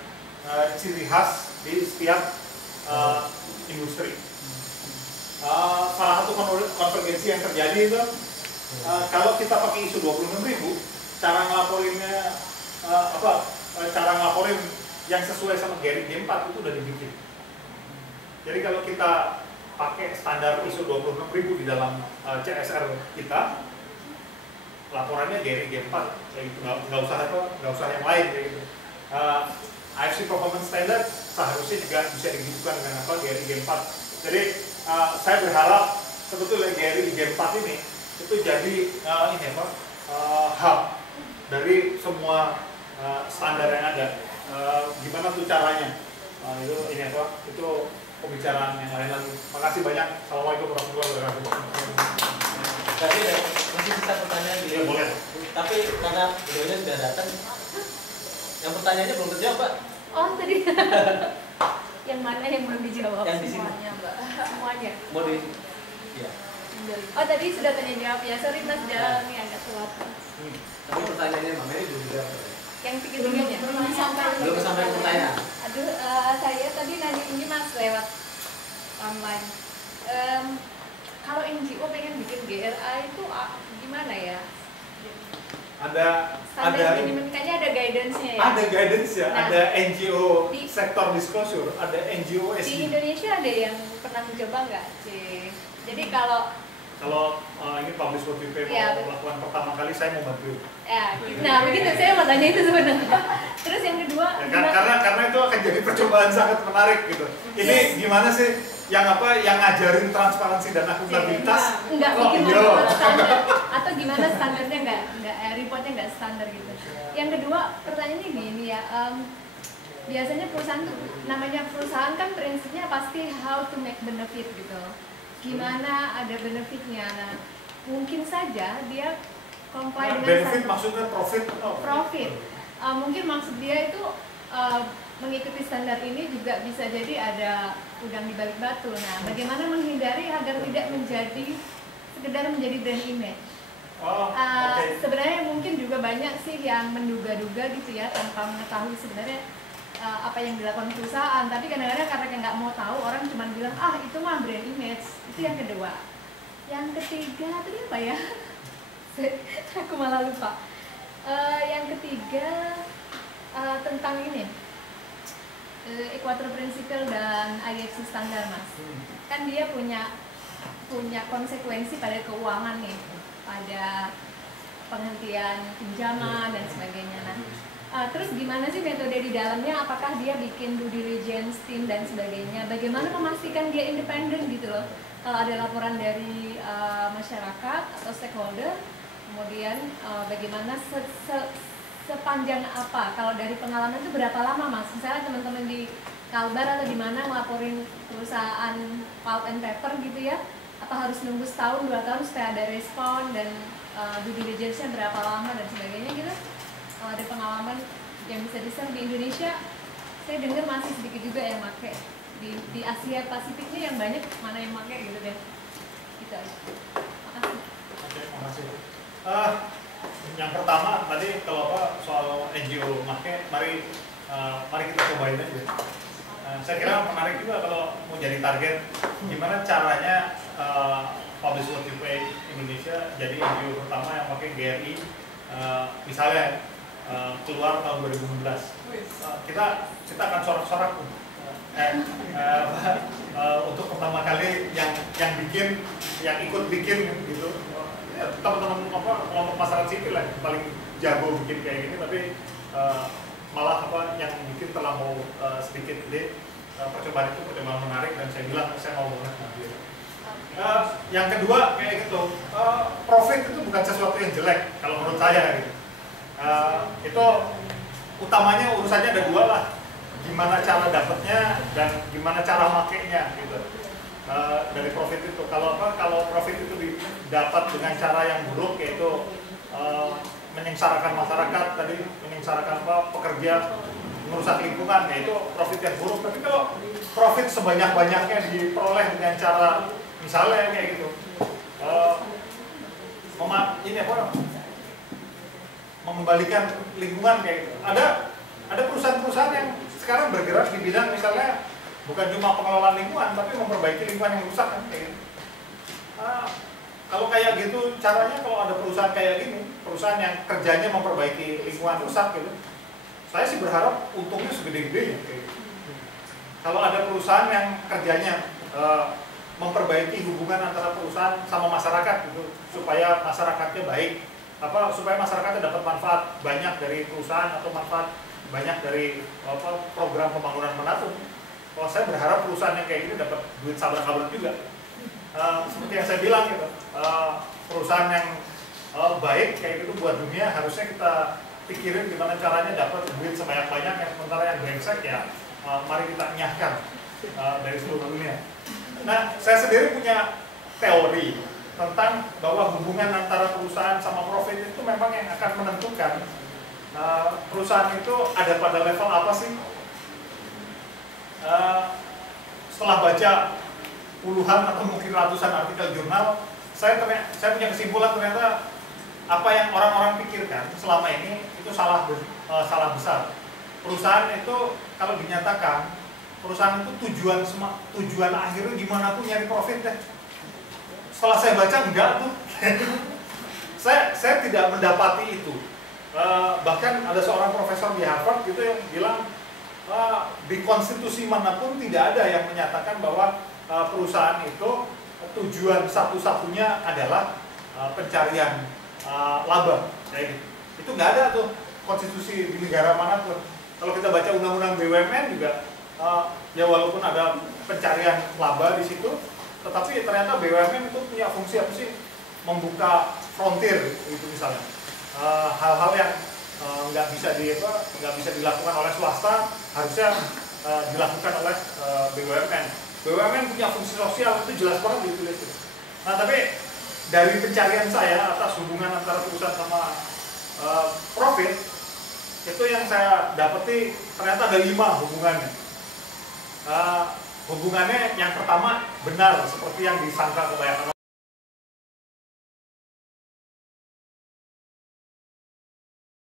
ciri khas di setiap industri. Salah satu konvergensi yang terjadi itu kalau kita pakai ISO 26000, cara ngelaporinnya cara ngelaporin yang sesuai sama Gary G4 itu udah dibikin. Jadi kalau kita pakai standar ISO 26000 di dalam CSR kita, laporannya Gary G4 kayak gitu, nggak usah yang lain kayak gitu. IFC Performance Standard seharusnya juga bisa digitukan dengan Gary G4. Jadi saya berharap sebetulnya Gary G4 ini itu jadi hub dari semua standar yang ada. Gimana tuh caranya? Itu pembicaraan yang lain lagi. Makasih banyak. Assalamualaikum warahmatullahi wabarakatuh. Tapi masih bisa pertanyaan di Ya, boleh. Tapi karena beliaunya sudah datang, yang pertanyaannya belum terjawab, Pak. Oh tadi yang mana yang belum dijawab? Yang di sini. Semuanya Mbak. Semuanya. Mau di ya. Oh tadi sudah tanya jawab ya. Sorry Mas jalan nih agak telat. Tapi pertanyaannya Mama ini belum dijawab. Yang tiga-tiganya Belum sampai pertanyaan. Aduh, saya tadi nanya ini Mas lewat online. Kalau NGO pengen bikin GRA itu gimana ya? Standar minimum kayaknya ada guidance-nya ya? Ada guidance ya, Nah, ada NGO di sektor disclosure, ada NGO di SD. Indonesia ada yang pernah mencoba nggak sih? Jadi kalau ini publish what you pay Ya, mau melakukan pertama kali, saya mau bantu. ya, nah begitu saya mau tanya itu sebenarnya. Terus yang kedua, Ya, karena itu akan jadi percobaan sangat menarik gitu. Ini gimana sih yang ngajarin transparansi dan akuntabilitas? nggak Oh, bikin iya. report standar atau gimana standarnya nggak reportnya nggak standar gitu. Yang kedua pertanyaannya gini ya, biasanya perusahaan tuh namanya perusahaan kan prinsipnya pasti how to make benefit gitu. Gimana ada benefitnya? Nah, mungkin saja dia comply dengan Benefit standar. maksudnya profit? Profit. Mungkin maksud dia itu mengikuti standar ini juga bisa jadi ada udang di balik batu. Nah, bagaimana menghindari agar tidak sekedar menjadi brand image? Oke. Sebenarnya mungkin juga banyak sih yang menduga-duga gitu ya tanpa mengetahui sebenarnya apa yang dilakukan perusahaan. Tapi kadang-kadang karena nggak mau tahu, orang cuma bilang itu mah brand image. Itu yang kedua. Yang ketiga tadi apa ya? Aku malah lupa. Yang ketiga tentang ini Equator Principle dan IFC standar Mas. Kan dia punya konsekuensi pada keuangan nih, pada penghentian pinjaman dan sebagainya. Nah, terus gimana sih metode di dalamnya? Apakah dia bikin due diligence team dan sebagainya? Bagaimana memastikan dia independen gitu loh? Kalau ada laporan dari masyarakat atau stakeholder, kemudian bagaimana sepanjang apa? Kalau dari pengalaman itu berapa lama Mas? Misalnya teman-teman di Kalbar atau di mana ngelaporin perusahaan pulp and paper gitu ya? Apa harus nunggu setahun, 2 tahun supaya ada respon dan due diligence-nya berapa lama dan sebagainya gitu? Kalau ada pengalaman yang bisa di-share di Indonesia, saya dengar masih sedikit juga yang pakai. Di Asia Pasifiknya yang banyak mana yang pakai gitu deh. Gitu aja. Makasih. Oke, makasih. Yang pertama tadi kalau soal NGO make, mari kita cobain aja. Saya kira menarik juga kalau mau jadi target gimana caranya Publish What You Pay Indonesia jadi NGO pertama yang pakai GRI, misalnya keluar tahun 2016. Kita akan sorak-sorak untuk pertama kali yang ikut bikin gitu. Teman-teman kelompok masyarakat sipil lah paling jago bikin kayak gini, tapi malah yang bikin terlampau sedikit. Jadi percobaan itu percobaan menarik dan saya bilang saya mau banget ngambil. Yang kedua kayak gitu, profit itu bukan sesuatu yang jelek kalau menurut saya gitu. Itu utamanya urusannya ada dua lah, gimana cara dapatnya dan gimana cara makainya gitu. Dari profit itu, kalau profit itu didapat dengan cara yang buruk, yaitu menyengsarakan masyarakat tadi, menyengsarakan pekerja, merusak lingkungan, yaitu profit yang buruk. Tapi kalau profit sebanyak-banyaknya diperoleh dengan cara misalnya kayak gitu, mengembalikan lingkungan kayak gitu. Ada perusahaan-perusahaan yang sekarang bergerak di bidang misalnya bukan cuma pengelolaan lingkungan, tapi memperbaiki lingkungan yang rusak kan kayak gitu. Kalau kayak gitu caranya, kalau ada perusahaan kayak gini, perusahaan yang kerjanya memperbaiki lingkungan rusak gitu, saya sih berharap untungnya segede-gedenya kayak gitu. Kalau ada perusahaan yang kerjanya memperbaiki hubungan antara perusahaan sama masyarakat gitu, supaya masyarakatnya baik, supaya masyarakatnya dapat manfaat banyak dari perusahaan atau manfaat banyak dari program pembangunan manapun. Kalau saya berharap perusahaan yang kayak gini dapat duit sabar-sabar juga. Seperti yang saya bilang gitu, perusahaan yang baik kayak gitu buat dunia, harusnya kita pikirin gimana caranya dapat duit sebanyak-banyaknya. Sementara yang brengsek ya mari kita nyahkan dari seluruh dunia. Nah, saya sendiri punya teori tentang bahwa hubungan antara perusahaan sama profit itu memang yang akan menentukan perusahaan itu ada pada level apa sih. Setelah baca puluhan atau mungkin ratusan artikel jurnal, saya punya kesimpulan ternyata apa yang orang-orang pikirkan selama ini itu salah besar. Perusahaan itu kalau dinyatakan perusahaan itu tujuan akhirnya gimana pun nyari profit deh. Setelah saya baca enggak tuh. saya tidak mendapati itu. Bahkan ada seorang profesor di Harvard gitu yang bilang di konstitusi manapun tidak ada yang menyatakan bahwa perusahaan itu tujuan satu-satunya adalah pencarian laba. Kayak gitu. Itu nggak ada tuh konstitusi di negara manapun. Kalau kita baca undang-undang BUMN juga, ya walaupun ada pencarian laba di situ, tetapi ternyata BUMN itu punya fungsi apa sih? Membuka frontier itu misalnya. Hal-hal yang nggak bisa dilakukan oleh swasta harusnya dilakukan oleh BUMN. BUMN punya fungsi sosial, itu jelas banget ditulis. Nah, tapi dari pencarian saya atas hubungan antara perusahaan sama profit, itu yang saya dapati ternyata ada 5 hubungannya. Hubungannya yang pertama benar seperti yang disangka kebanyakan